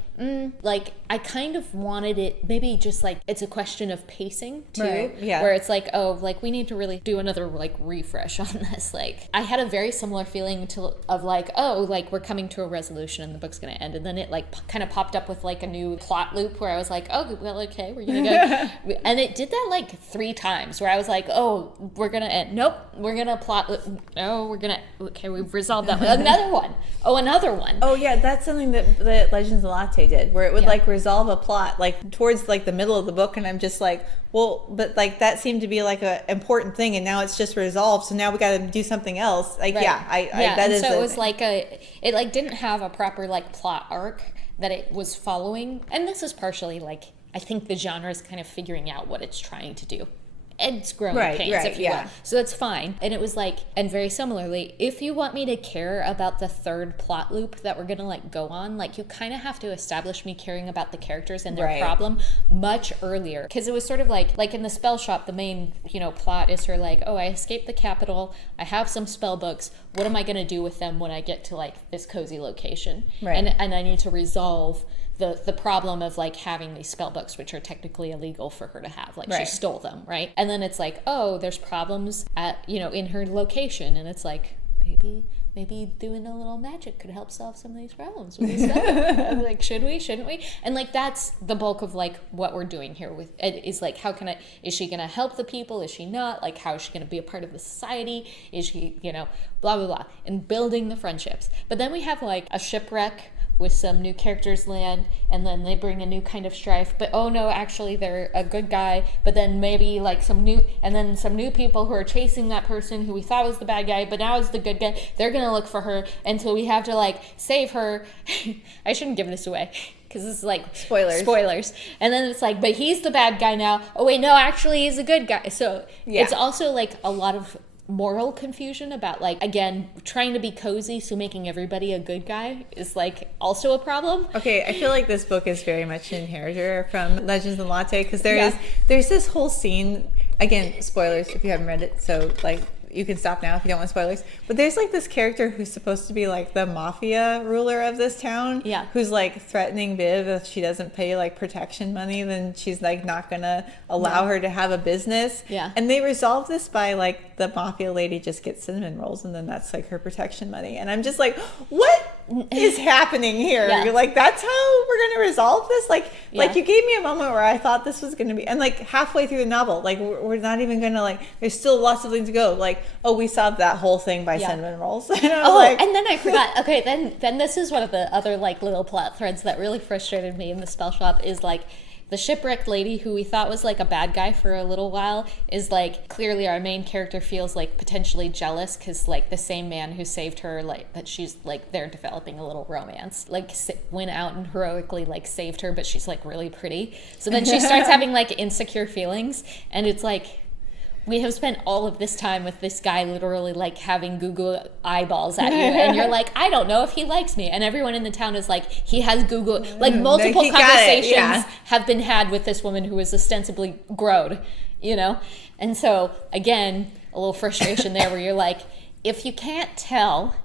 like I kind of wanted it maybe just like it's a question of pacing too, right. Yeah. where it's like, oh, like we need to really do another like refresh on this. Like I had a very similar feeling of like, oh, like we're coming to a resolution and the book's going to end. And then it like kind of popped up with like a new plot loop where I was like, oh, well, okay, we're going to go. And it did that like 3 times where I was like, oh, we're going to end. Nope, we're going to plot. No, we're going to, okay, we've resolved that. Another one. Oh, another one. Oh, yeah, that's something that Legends of Latte did, where it would like resolve a plot like towards like the middle of the book. And I'm just like, well, but like that seemed to be like a important thing, and now it's just resolved. So now we got to do something else. Like, right. That is. So it was like it like didn't have a proper like plot arc that it was following, and this is partially like I think the genre is kind of figuring out what it's trying to do. It's growing pains, if you will. So that's fine. And it was like, and very similarly, if you want me to care about the third plot loop that we're gonna like go on, like you kind of have to establish me caring about the characters and their problem much earlier. Because it was sort of like in the spell shop, the main, plot is her like, oh, I escaped the capital, I have some spell books, what am I gonna do with them when I get to like this cozy location? Right. And I need to resolve the problem of like having these spell books, which are technically illegal for her to have, like she stole them, right? And then it's like, oh, there's problems at in her location, and it's like maybe doing a little magic could help solve some of these problems with these spell like, shouldn't we? And like that's the bulk of like what we're doing here with it is like, is she gonna help the people, is she not, like how is she gonna be a part of the society, is she blah blah blah, and building the friendships. But then we have like a shipwreck with some new characters land, and then they bring a new kind of strife, but oh no, actually they're a good guy, but then maybe like some new people who are chasing that person who we thought was the bad guy but now is the good guy, they're gonna look for her, and so we have to like save her. I shouldn't give this away because this is like spoilers, and then it's like, but he's the bad guy now, oh wait, no, actually he's a good guy. So it's also like a lot of moral confusion about like, again, trying to be cozy, so making everybody a good guy is like also a problem. Okay, I feel like this book is very much an inheritor from Legends of Latte, because there's this whole scene, again, spoilers if you haven't read it, so like you can stop now if you don't want spoilers, but there's like this character who's supposed to be like the mafia ruler of this town, who's like threatening Viv if she doesn't pay like protection money, then she's like not gonna allow her to have a business. And they resolve this by like the mafia lady just gets cinnamon rolls, and then that's like her protection money, and I'm just like, what is happening here? You're like, that's how we're gonna resolve this? Like you gave me a moment where I thought this was gonna be, and like halfway through the novel, like we're not even gonna, like, there's still lots of things to go, like, oh, we solved that whole thing by cinnamon rolls. And and then I forgot. Okay, then this is one of the other like little plot threads that really frustrated me in the spell shop is like the shipwrecked lady who we thought was like a bad guy for a little while is like, clearly our main character feels like potentially jealous because like the same man who saved her, like that she's like, they're developing a little romance, like went out and heroically like saved her, but she's like really pretty. So then she starts having like insecure feelings, and it's like, we have spent all of this time with this guy literally like having Google eyeballs at you, and you're like, I don't know if he likes me, and everyone in the town is like, he has Google, like multiple conversations have been had with this woman who is ostensibly grown, and so again, a little frustration there where you're like, if you can't tell.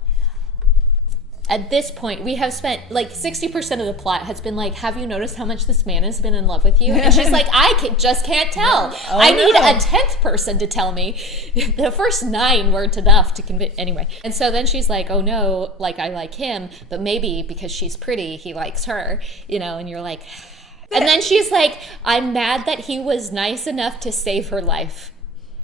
At this point, we have spent like 60% of the plot has been like, have you noticed how much this man has been in love with you? And she's like, just can't tell. I need a 10th person to tell me. The first 9 weren't enough to convince. Anyway. And so then she's like, oh no, like I like him, but maybe because she's pretty, he likes her, and you're like, and then she's like, I'm mad that he was nice enough to save her life.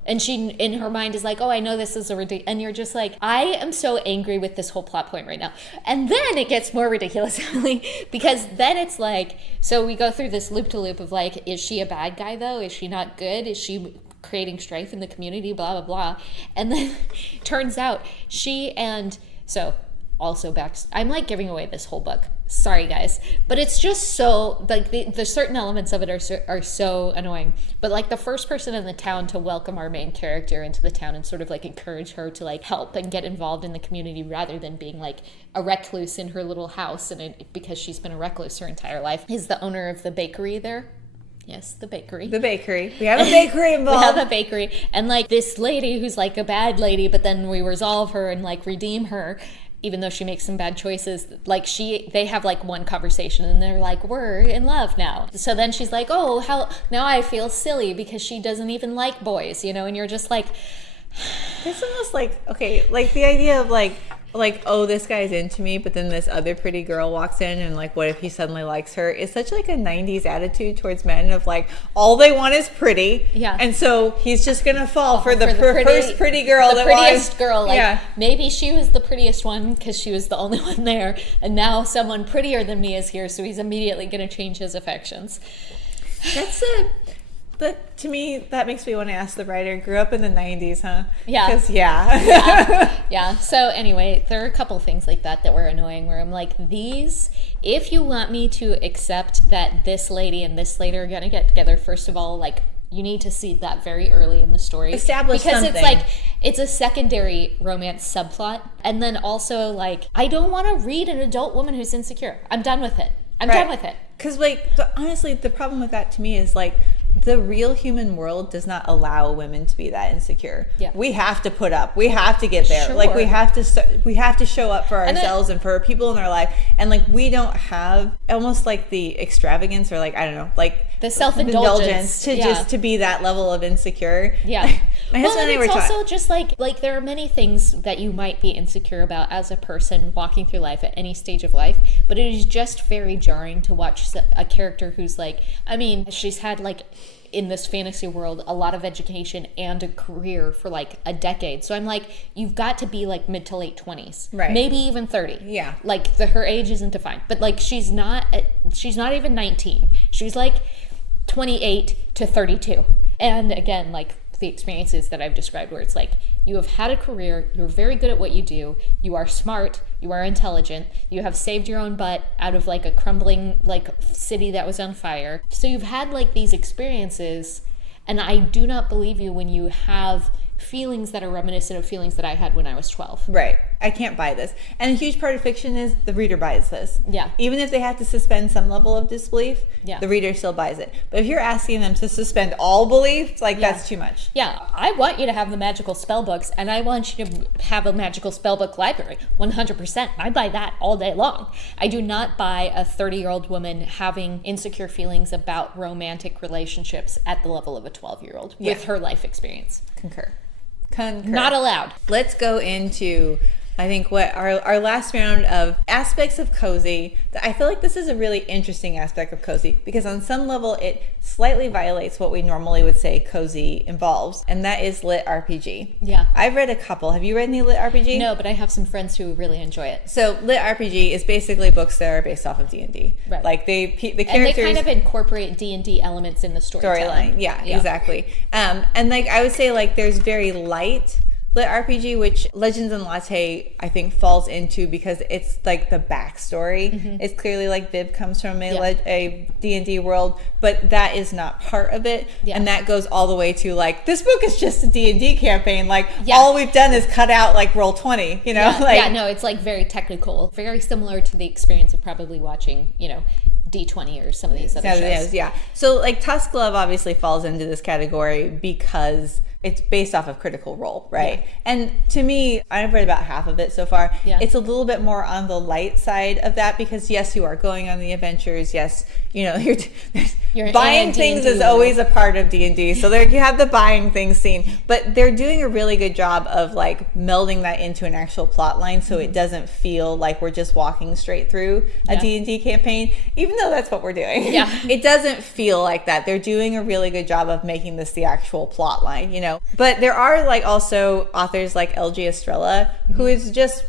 And she, in her mind, is like, oh, I know this is a ridiculous... And you're just like, I am so angry with this whole plot point right now. And then it gets more ridiculous, Emily, because then it's like... So we go through this loop-to-loop of like, is she a bad guy, though? Is she not good? Is she creating strife in the community? Blah, blah, blah. And then turns out she and... So... Also back, I'm like giving away this whole book. Sorry guys, but it's just so like the certain elements of it are so annoying. But like the first person in the town to welcome our main character into the town and sort of like encourage her to like help and get involved in the community rather than being like a recluse in her little house because she's been a recluse her entire life is the owner of the bakery there. Yes, the bakery. The bakery. We have a bakery involved. We have a bakery. And like this lady who's like a bad lady, but then we resolve her and like redeem her, even though she makes some bad choices. Like they have like one conversation and they're like, we're in love now. So then she's like, oh, how now I feel silly because she doesn't even like boys, you know, and you're just like, it's almost like, okay, like the idea of like, oh, this guy's into me, but then this other pretty girl walks in and like, what if he suddenly likes her? It's such like a 90s attitude towards men of like, all they want is pretty. Yeah. And so he's just going to fall for the first pretty girl. The prettiest girl. Like, maybe she was the prettiest one because she was the only one there. And now someone prettier than me is here. So he's immediately going to change his affections. But to me, that makes me want to ask the writer, grew up in the 90s, huh? Yeah. Because, yeah. So anyway, there are a couple things like that were annoying where I'm like, if you want me to accept that this lady and this lady are going to get together, first of all, like, you need to see that very early in the story. Establish something. Because it's like, it's a secondary romance subplot. And then also, like, I don't want to read an adult woman who's insecure. I'm done with it. I'm done with it. Because, like, honestly, the problem with that to me is, like, the real human world does not allow women to be that insecure. Yeah. We have to put up. We have to get there. Sure. Like we have to show up for ourselves and for people in our life. And like we don't have almost like the extravagance or like I don't know, like the self-indulgence to just to be that level of insecure. Yeah. My husband and I were it's also just like there are many things that you might be insecure about as a person walking through life at any stage of life, but it is just very jarring to watch a character who's like, I mean, she's had like in this fantasy world a lot of education and a career for like a decade. So I'm like, you've got to be like mid to late 20s, right? Maybe even 30. Yeah. Like her age isn't defined, but like she's not even 19. She's like 28 to 32. And again, like the experiences that I've described where it's like, you have had a career, you're very good at what you do, you are smart, you are intelligent, you have saved your own butt out of like a crumbling like city that was on fire. So you've had like these experiences, and I do not believe you when you have feelings that are reminiscent of feelings that I had when I was 12. Right. I can't buy this. And a huge part of fiction is the reader buys this. Yeah. Even if they have to suspend some level of disbelief, the reader still buys it. But if you're asking them to suspend all belief, like that's too much. Yeah. I want you to have the magical spell books, and I want you to have a magical spell book library. 100%. I buy that all day long. I do not buy a 30-year-old woman having insecure feelings about romantic relationships at the level of a 12-year-old with her life experience. Concur. Not allowed. Let's go into, I think, what our last round of aspects of cozy. I feel like this is a really interesting aspect of cozy because on some level it slightly violates what we normally would say cozy involves, and that is lit RPG. Yeah. I've read a couple. Have you read any lit RPG? No, but I have some friends who really enjoy it. So lit RPG is basically books that are based off of D&D. Right. Like the characters... And they kind of incorporate D&D elements in the storyline. Yeah, exactly. And like I would say like there's very light lit RPG, which Legends and Latte I think falls into because it's like the backstory. Mm-hmm. It's clearly like Viv comes from a D&D world, but that is not part of it. Yeah. And that goes all the way to like, this book is just a D&D campaign. Like all we've done is cut out like Roll20, you know? No, it's like very technical, very similar to the experience of probably watching, you know, D20 or some of these other shows. Yeah. So like Tusk Love obviously falls into this category because it's based off of Critical Role, right? Yeah. And to me, I've read about half of it so far. Yeah. It's a little bit more on the light side of that because yes, you are going on the adventures. Yes, you know, you're buying things is always a part of D&D. So there you have the buying things scene, but they're doing a really good job of like melding that into an actual plot line so it doesn't feel like we're just walking straight through a D&D campaign, even though that's what we're doing. Yeah. It doesn't feel like that. They're doing a really good job of making this the actual plot line, you know. But there are like also authors like L.G. Estrella who is just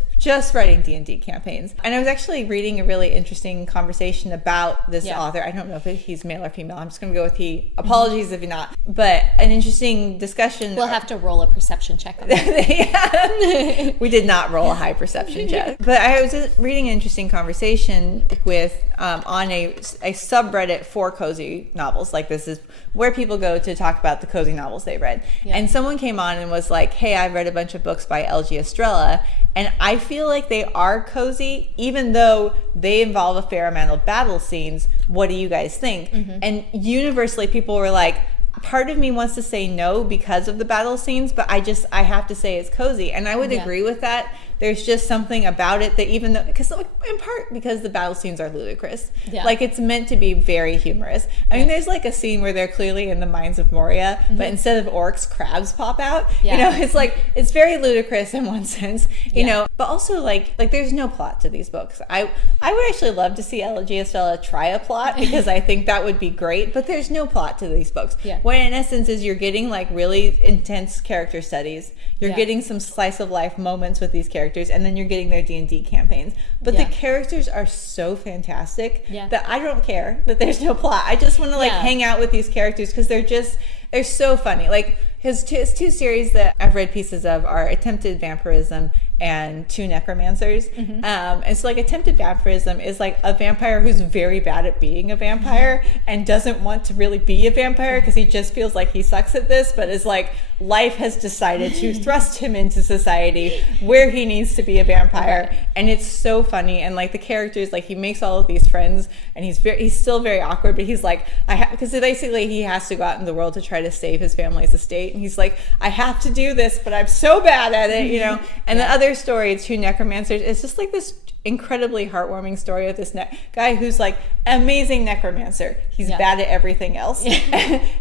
writing D&D campaigns. And I was actually reading a really interesting conversation about this author. I don't know if he's male or female. I'm just going to go with he. Apologies if you're not. But an interesting discussion. We'll have to roll a perception check on that. We did not roll a high perception check. But I was just reading an interesting conversation with on a subreddit for cozy novels. Like this is where people go to talk about the cozy novels they read. Yeah. And someone came on and was like, hey, I've read a bunch of books by L.G. Estrella. And I feel feel like they are cozy, even though they involve a fair amount of battle scenes. What do you guys think? And universally, people were like, part of me wants to say no because of the battle scenes, but I have to say it's cozy. And I would agree with that. There's just something about it that even though, because in part because the battle scenes are ludicrous. Yeah. Like, it's meant to be very humorous. I mean, there's like a scene where they're clearly in the mines of Moria, but instead of orcs, crabs pop out. You know, it's like, it's very ludicrous in one sense, you know, but also like there's no plot to these books. I would actually love to see Elegy Estella try a plot, because I think that would be great, but there's no plot to these books. What in essence is you're getting like really intense character studies. You're getting some slice of life moments with these characters, and then you're getting their D&D campaigns. But the characters are so fantastic that I don't care that there's no plot. I just want to like hang out with these characters because they're so funny. Like his two series that I've read pieces of are Attempted Vampirism and Two Necromancers. And so like Attempted Vampirism is like a vampire who's very bad at being a vampire and doesn't want to really be a vampire because he just feels like he sucks at this, but is like, life has decided to thrust him into society where he needs to be a vampire. And it's so funny. And like the characters, like he makes all of these friends, and he's still very awkward, but he's like, because basically he has to go out in the world to try to save his family's estate, and he's like, I have to do this, but I'm so bad at it, you know. And the other story, Two Necromancers, is just like this incredibly heartwarming story of this guy who's like amazing necromancer. He's bad at everything else.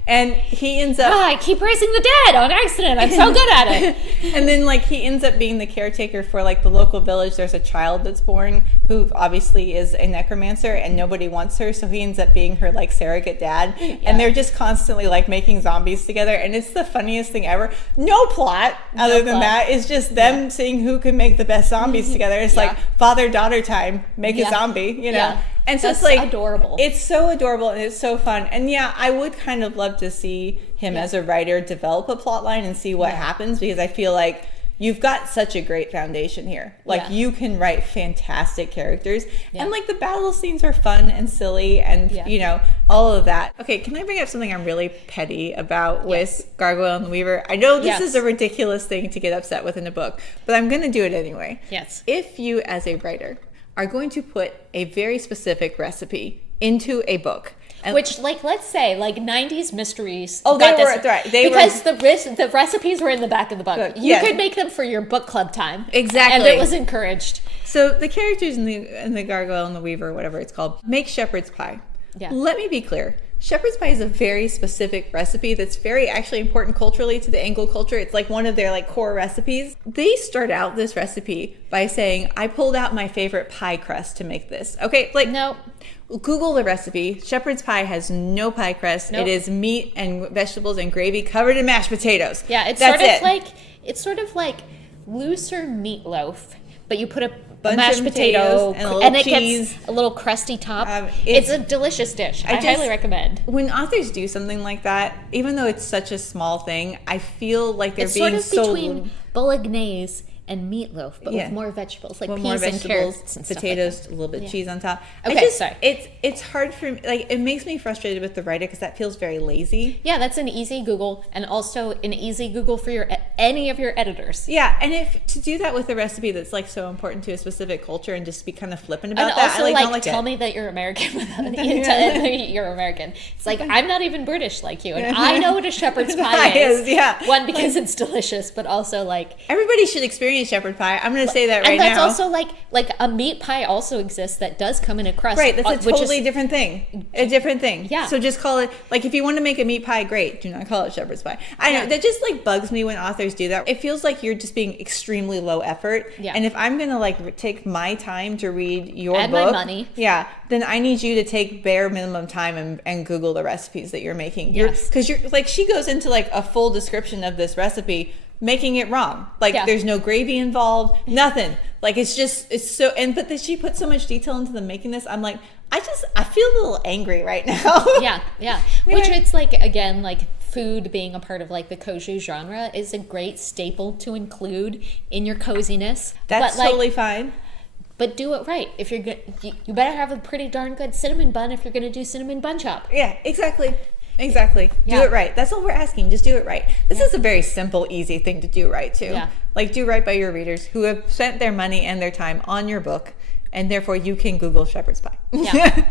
And he ends up, I keep raising the dead on accident. I'm so good at it. And then like he ends up being the caretaker for like the local village. There's a child that's born who obviously is a necromancer, and nobody wants her, so he ends up being her like surrogate dad. And they're just constantly like making zombies together, and it's the funniest thing ever. No plot other than that. It's just them seeing who can make the best zombies together. It's like father-daughter time, make a zombie, you know. And so it's like adorable. It's so adorable, and it's so fun. And I would kind of love to see him as a writer develop a plot line and see what happens, because I feel like you've got such a great foundation here. Like you can write fantastic characters, and like the battle scenes are fun and silly, and you know, all of that. Okay, can I bring up something I'm really petty about with Gargoyle and the Weaver? I know this is a ridiculous thing to get upset with in a book, but I'm going to do it anyway. Yes. If you as a writer are going to put a very specific recipe into a book, which, like, let's say, like 90s mysteries. Oh, they were right. The recipes were in the back of the book. You could make them for your book club time. Exactly, and it was encouraged. So the characters in the Gargoyle and the Weaver, whatever it's called, make shepherd's pie. Yeah. Let me be clear. Shepherd's pie is a very specific recipe that's very actually important culturally to the Anglo culture. It's like one of their like core recipes. They start out this recipe by saying, I pulled out my favorite pie crust to make this. Okay, like no. Google the recipe. Shepherd's pie has no pie crust. Nope. It is meat and vegetables and gravy covered in mashed potatoes. Yeah, it's sort of like looser meatloaf, but you put a mashed potato and it gets a little crusty top. It's a delicious dish. I highly recommend. When authors do something like that, even though it's such a small thing, I feel like they're being sort of between bolognese and meatloaf, but with more vegetables, like peas and carrots and potatoes, like a little bit cheese on top. Okay, sorry. It's hard for me. Like, it makes me frustrated with the writer because that feels very lazy. Yeah, that's an easy Google, and also an easy Google for any of your editors. Yeah, and if to do that with a recipe that's like so important to a specific culture and just be kind of flippant about and that, also, I don't like tell me that you're American without you're American. It's like, I'm not even British like you, and I know what a shepherd's pie is. One, because it's delicious, but also like everybody should experience shepherd pie. I'm going to say that right now. And that's also like a meat pie also exists that does come in a crust. Right, that's a totally different thing. A different thing. Yeah. So just call it, like, if you want to make a meat pie, great. Do not call it shepherd's pie. I know, that just like bugs me when authors do that. It feels like you're just being extremely low effort. Yeah. And if I'm going to like take my time to read your book. My money. Yeah. Then I need you to take bare minimum time and Google the recipes that you're making. Yes. Because you're like, she goes into like a full description of this recipe, making it wrong. Like there's no gravy involved, nothing. Like it's so, but she put so much detail into them making this. I'm like, I feel a little angry right now. Yeah. Which it's like, again, like food being a part of like the cozy genre is a great staple to include in your coziness. That's totally fine. But do it right. If you're good, you better have a pretty darn good cinnamon bun if you're going to do cinnamon bun chop. Yeah, exactly. Exactly. Yeah. Do it right. That's all we're asking. Just do it right. This is a very simple, easy thing to do right, too. Yeah. Like, do right by your readers who have spent their money and their time on your book, and therefore you can Google shepherd's pie. Yeah.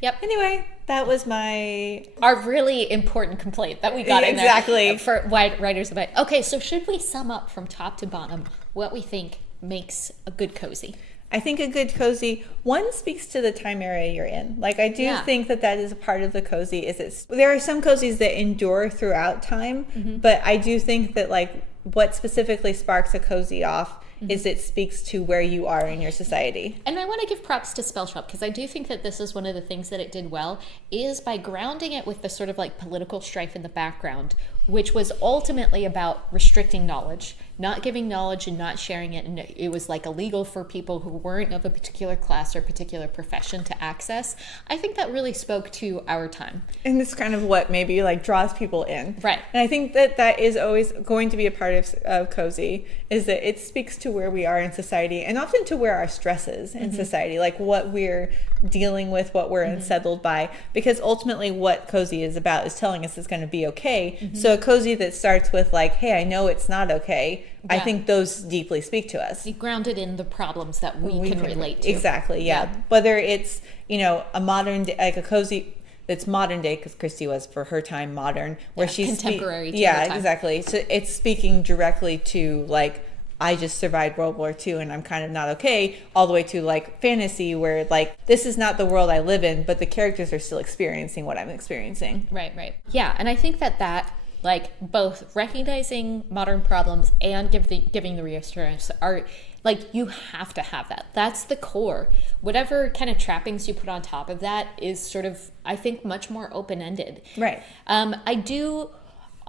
Yep. Anyway, that was our really important complaint that we got in there. Exactly. For writers about. Okay, so should we sum up from top to bottom what we think makes a good cozy? I think a good cozy, one, speaks to the time area you're in. Like, I do think that is a part of the cozy. There are some cozies that endure throughout time, but I do think that, like, what specifically sparks a cozy off is it speaks to where you are in your society. And I want to give props to Spell Shop, because I do think that this is one of the things that it did well, is by grounding it with the sort of like political strife in the background, which was ultimately about restricting knowledge, not giving knowledge and not sharing it. And it was like illegal for people who weren't of a particular class or particular profession to access. I think that really spoke to our time. And it's kind of what maybe like draws people in. Right. And I think that is always going to be a part of cozy, is that it speaks to where we are in society, and often to where our stress is in society, like what we're dealing with, what we're unsettled by, because ultimately what cozy is about is telling us it's going to be okay. So a cozy that starts with like, hey, I know it's not okay, I think those deeply speak to us. You grounded in the problems that we can relate to. Exactly, yeah. Whether it's, a modern day, like a cozy that's modern day, because Christy was for her time modern, where she's contemporary to her time. Exactly. So it's speaking directly to like, I just survived World War II and I'm kind of not okay, all the way to like fantasy, where like, this is not the world I live in, but the characters are still experiencing what I'm experiencing. Right. Yeah, and I think that like both recognizing modern problems and giving the reassurance are like, you have to have that. That's the core. Whatever kind of trappings you put on top of that is sort of, I think, much more open-ended. Right.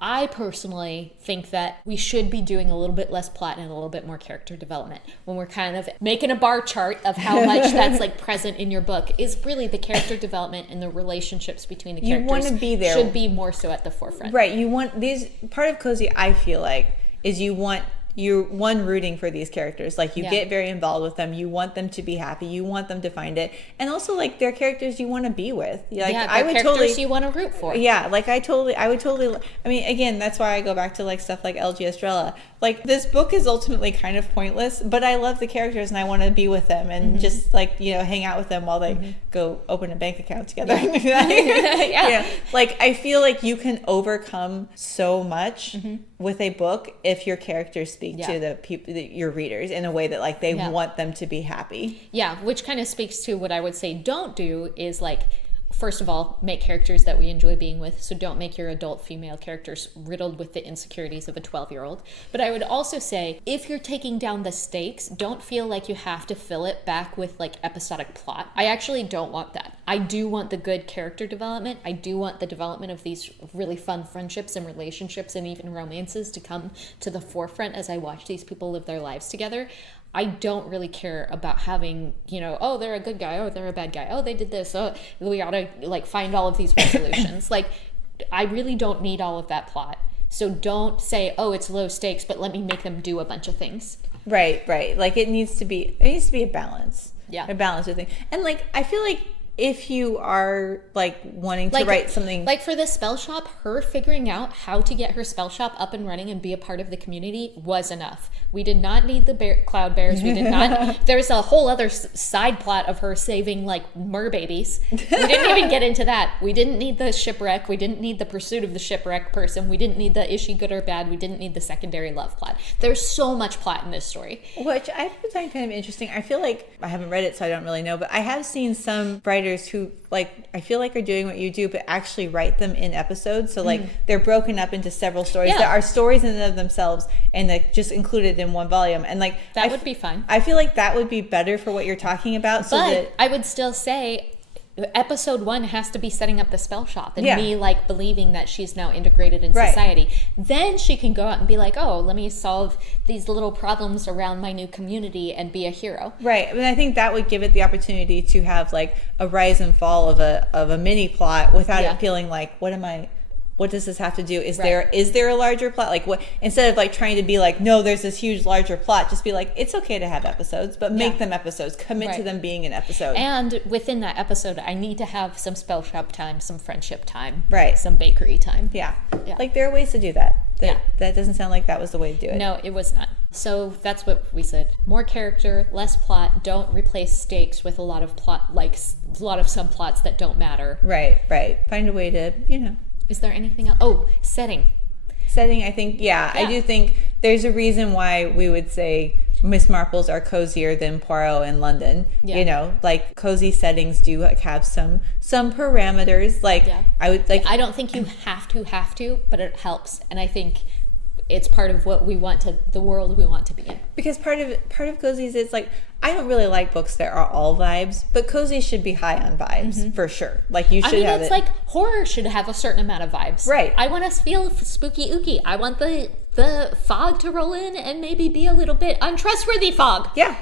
I personally think that we should be doing a little bit less plot and a little bit more character development. When we're kind of making a bar chart of how much that's like present in your book, is really the character development and the relationships between the characters. You want to be there. Should be more so at the forefront. Right. You want these, part of cozy, I feel like, is you're rooting for these characters. Like, you get very involved with them. You want them to be happy. You want them to find it. And also, like, they're characters you want to be with. Like, characters you want to root for. Yeah, like, I would totally, I mean, again, that's why I go back to, like, stuff like LG Estrella. Like, this book is ultimately kind of pointless, but I love the characters and I want to be with them and just, like, hang out with them while they go open a bank account together. Yeah. Like, I feel like you can overcome so much with a book if your characters speak to the people, your readers, in a way that like they want them to be happy. Yeah, which kind of speaks to what I would say don't do is like, first of all, make characters that we enjoy being with. So don't make your adult female characters riddled with the insecurities of a 12-year-old. But I would also say, if you're taking down the stakes, don't feel like you have to fill it back with like episodic plot. I actually don't want that. I do want the good character development. I do want the development of these really fun friendships and relationships and even romances to come to the forefront as I watch these people live their lives together. I don't really care about having, oh, they're a good guy, oh, they're a bad guy, oh, they did this, oh, we ought to like find all of these resolutions. Like, I really don't need all of that plot. So don't say, oh, it's low stakes, but let me make them do a bunch of things. Right. Like, it needs to be a balance. Yeah. A balance of things. And like, I feel like if you are like wanting to write something like for the Spell Shop, her figuring out how to get her spell shop up and running and be a part of the community was enough. We did not need the cloud bears. We did not. There's a whole other side plot of her saving like mer babies. We didn't even get into that. We didn't need the shipwreck. We didn't need the pursuit of the shipwreck person. We didn't need the is she good or bad. We didn't need the secondary love plot. There's so much plot in this story, which I find kind of interesting. I feel like I haven't read it, so I don't really know, but I have seen some writers who like I feel like are doing what you do, but actually write them in episodes. So like they're broken up into several stories that are stories in and of themselves, and like just included in one volume. And like that would be fun. I feel like that would be better for what you're talking about. So but that I would still say episode 1 has to be setting up the spell shop and me like believing that she's now integrated in society. Then she can go out and be like, oh, let me solve these little problems around my new community and be a hero. Right. I mean, I think that would give it the opportunity to have like a rise and fall of a mini plot without it feeling like, what am I what does this have to do? Is there a larger plot? Like, what, instead of like trying to be like, no, there's this huge larger plot, just be like, it's okay to have episodes, but make them episodes. Commit to them being an episode. And within that episode, I need to have some spell shop time, some friendship time, right? Some bakery time. Yeah. Like, there are ways to do that. That doesn't sound like that was the way to do it. No, it was not. So that's what we said. More character, less plot. Don't replace stakes with a lot of plot, like a lot of subplots that don't matter. Right. Find a way to, Is there anything else? Oh, setting. Setting, I think, I do think there's a reason why we would say Miss Marples are cozier than Poirot in London. Yeah. Like, cozy settings do have some parameters. Like, I would like. I don't think you have to, but it helps, and I think it's part of what we want to, the world we want to be in. Because part of cozies is like, I don't really like books that are all vibes, but cozy should be high on vibes for sure. Like, you should have it. It's like horror should have a certain amount of vibes. Right. I want to feel spooky ooky. I want the fog to roll in and maybe be a little bit untrustworthy fog. Yeah.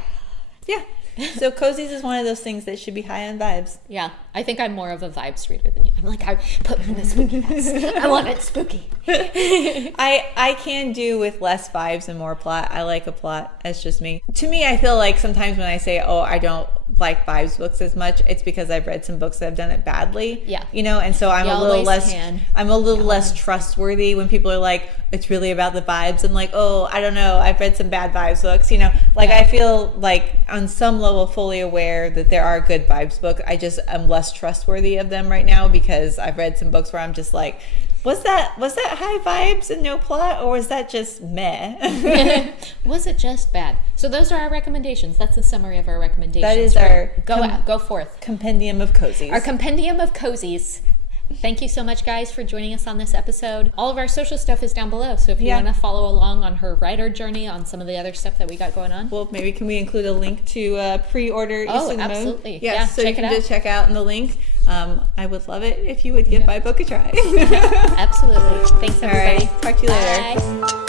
So cozies is one of those things that should be high on vibes. Yeah, I think I'm more of a vibes reader than you. I'm like, I put me in a spooky mess. I want it spooky. I can do with less vibes and more plot. I like a plot. That's just me. To me, I feel like sometimes when I say, oh, I don't like vibes books as much, it's because I've read some books that have done it badly. Yeah. And so I'm a little less trustworthy when people are like, it's really about the vibes. I'm like, oh, I don't know. I've read some bad vibes books, I feel like on some level fully aware that there are good vibes books. I just am less trustworthy of them right now because I've read some books where I'm just like, was that high vibes and no plot, or was that just meh? Was it just bad? So those are our recommendations. That's the summary of our recommendations. That is our go forth. Compendium of cozies. Our compendium of cozies. Thank you so much, guys, for joining us on this episode. All of our social stuff is down below, so if you want to follow along on her writer journey, on some of the other stuff that we got going on. Well, maybe can we include a link to pre-order East of the Moon? Absolutely. Yeah, so you can just check out in the link. I would love it if you would give my book a try. Absolutely. Thanks, everybody. All right. Talk to you later. Bye.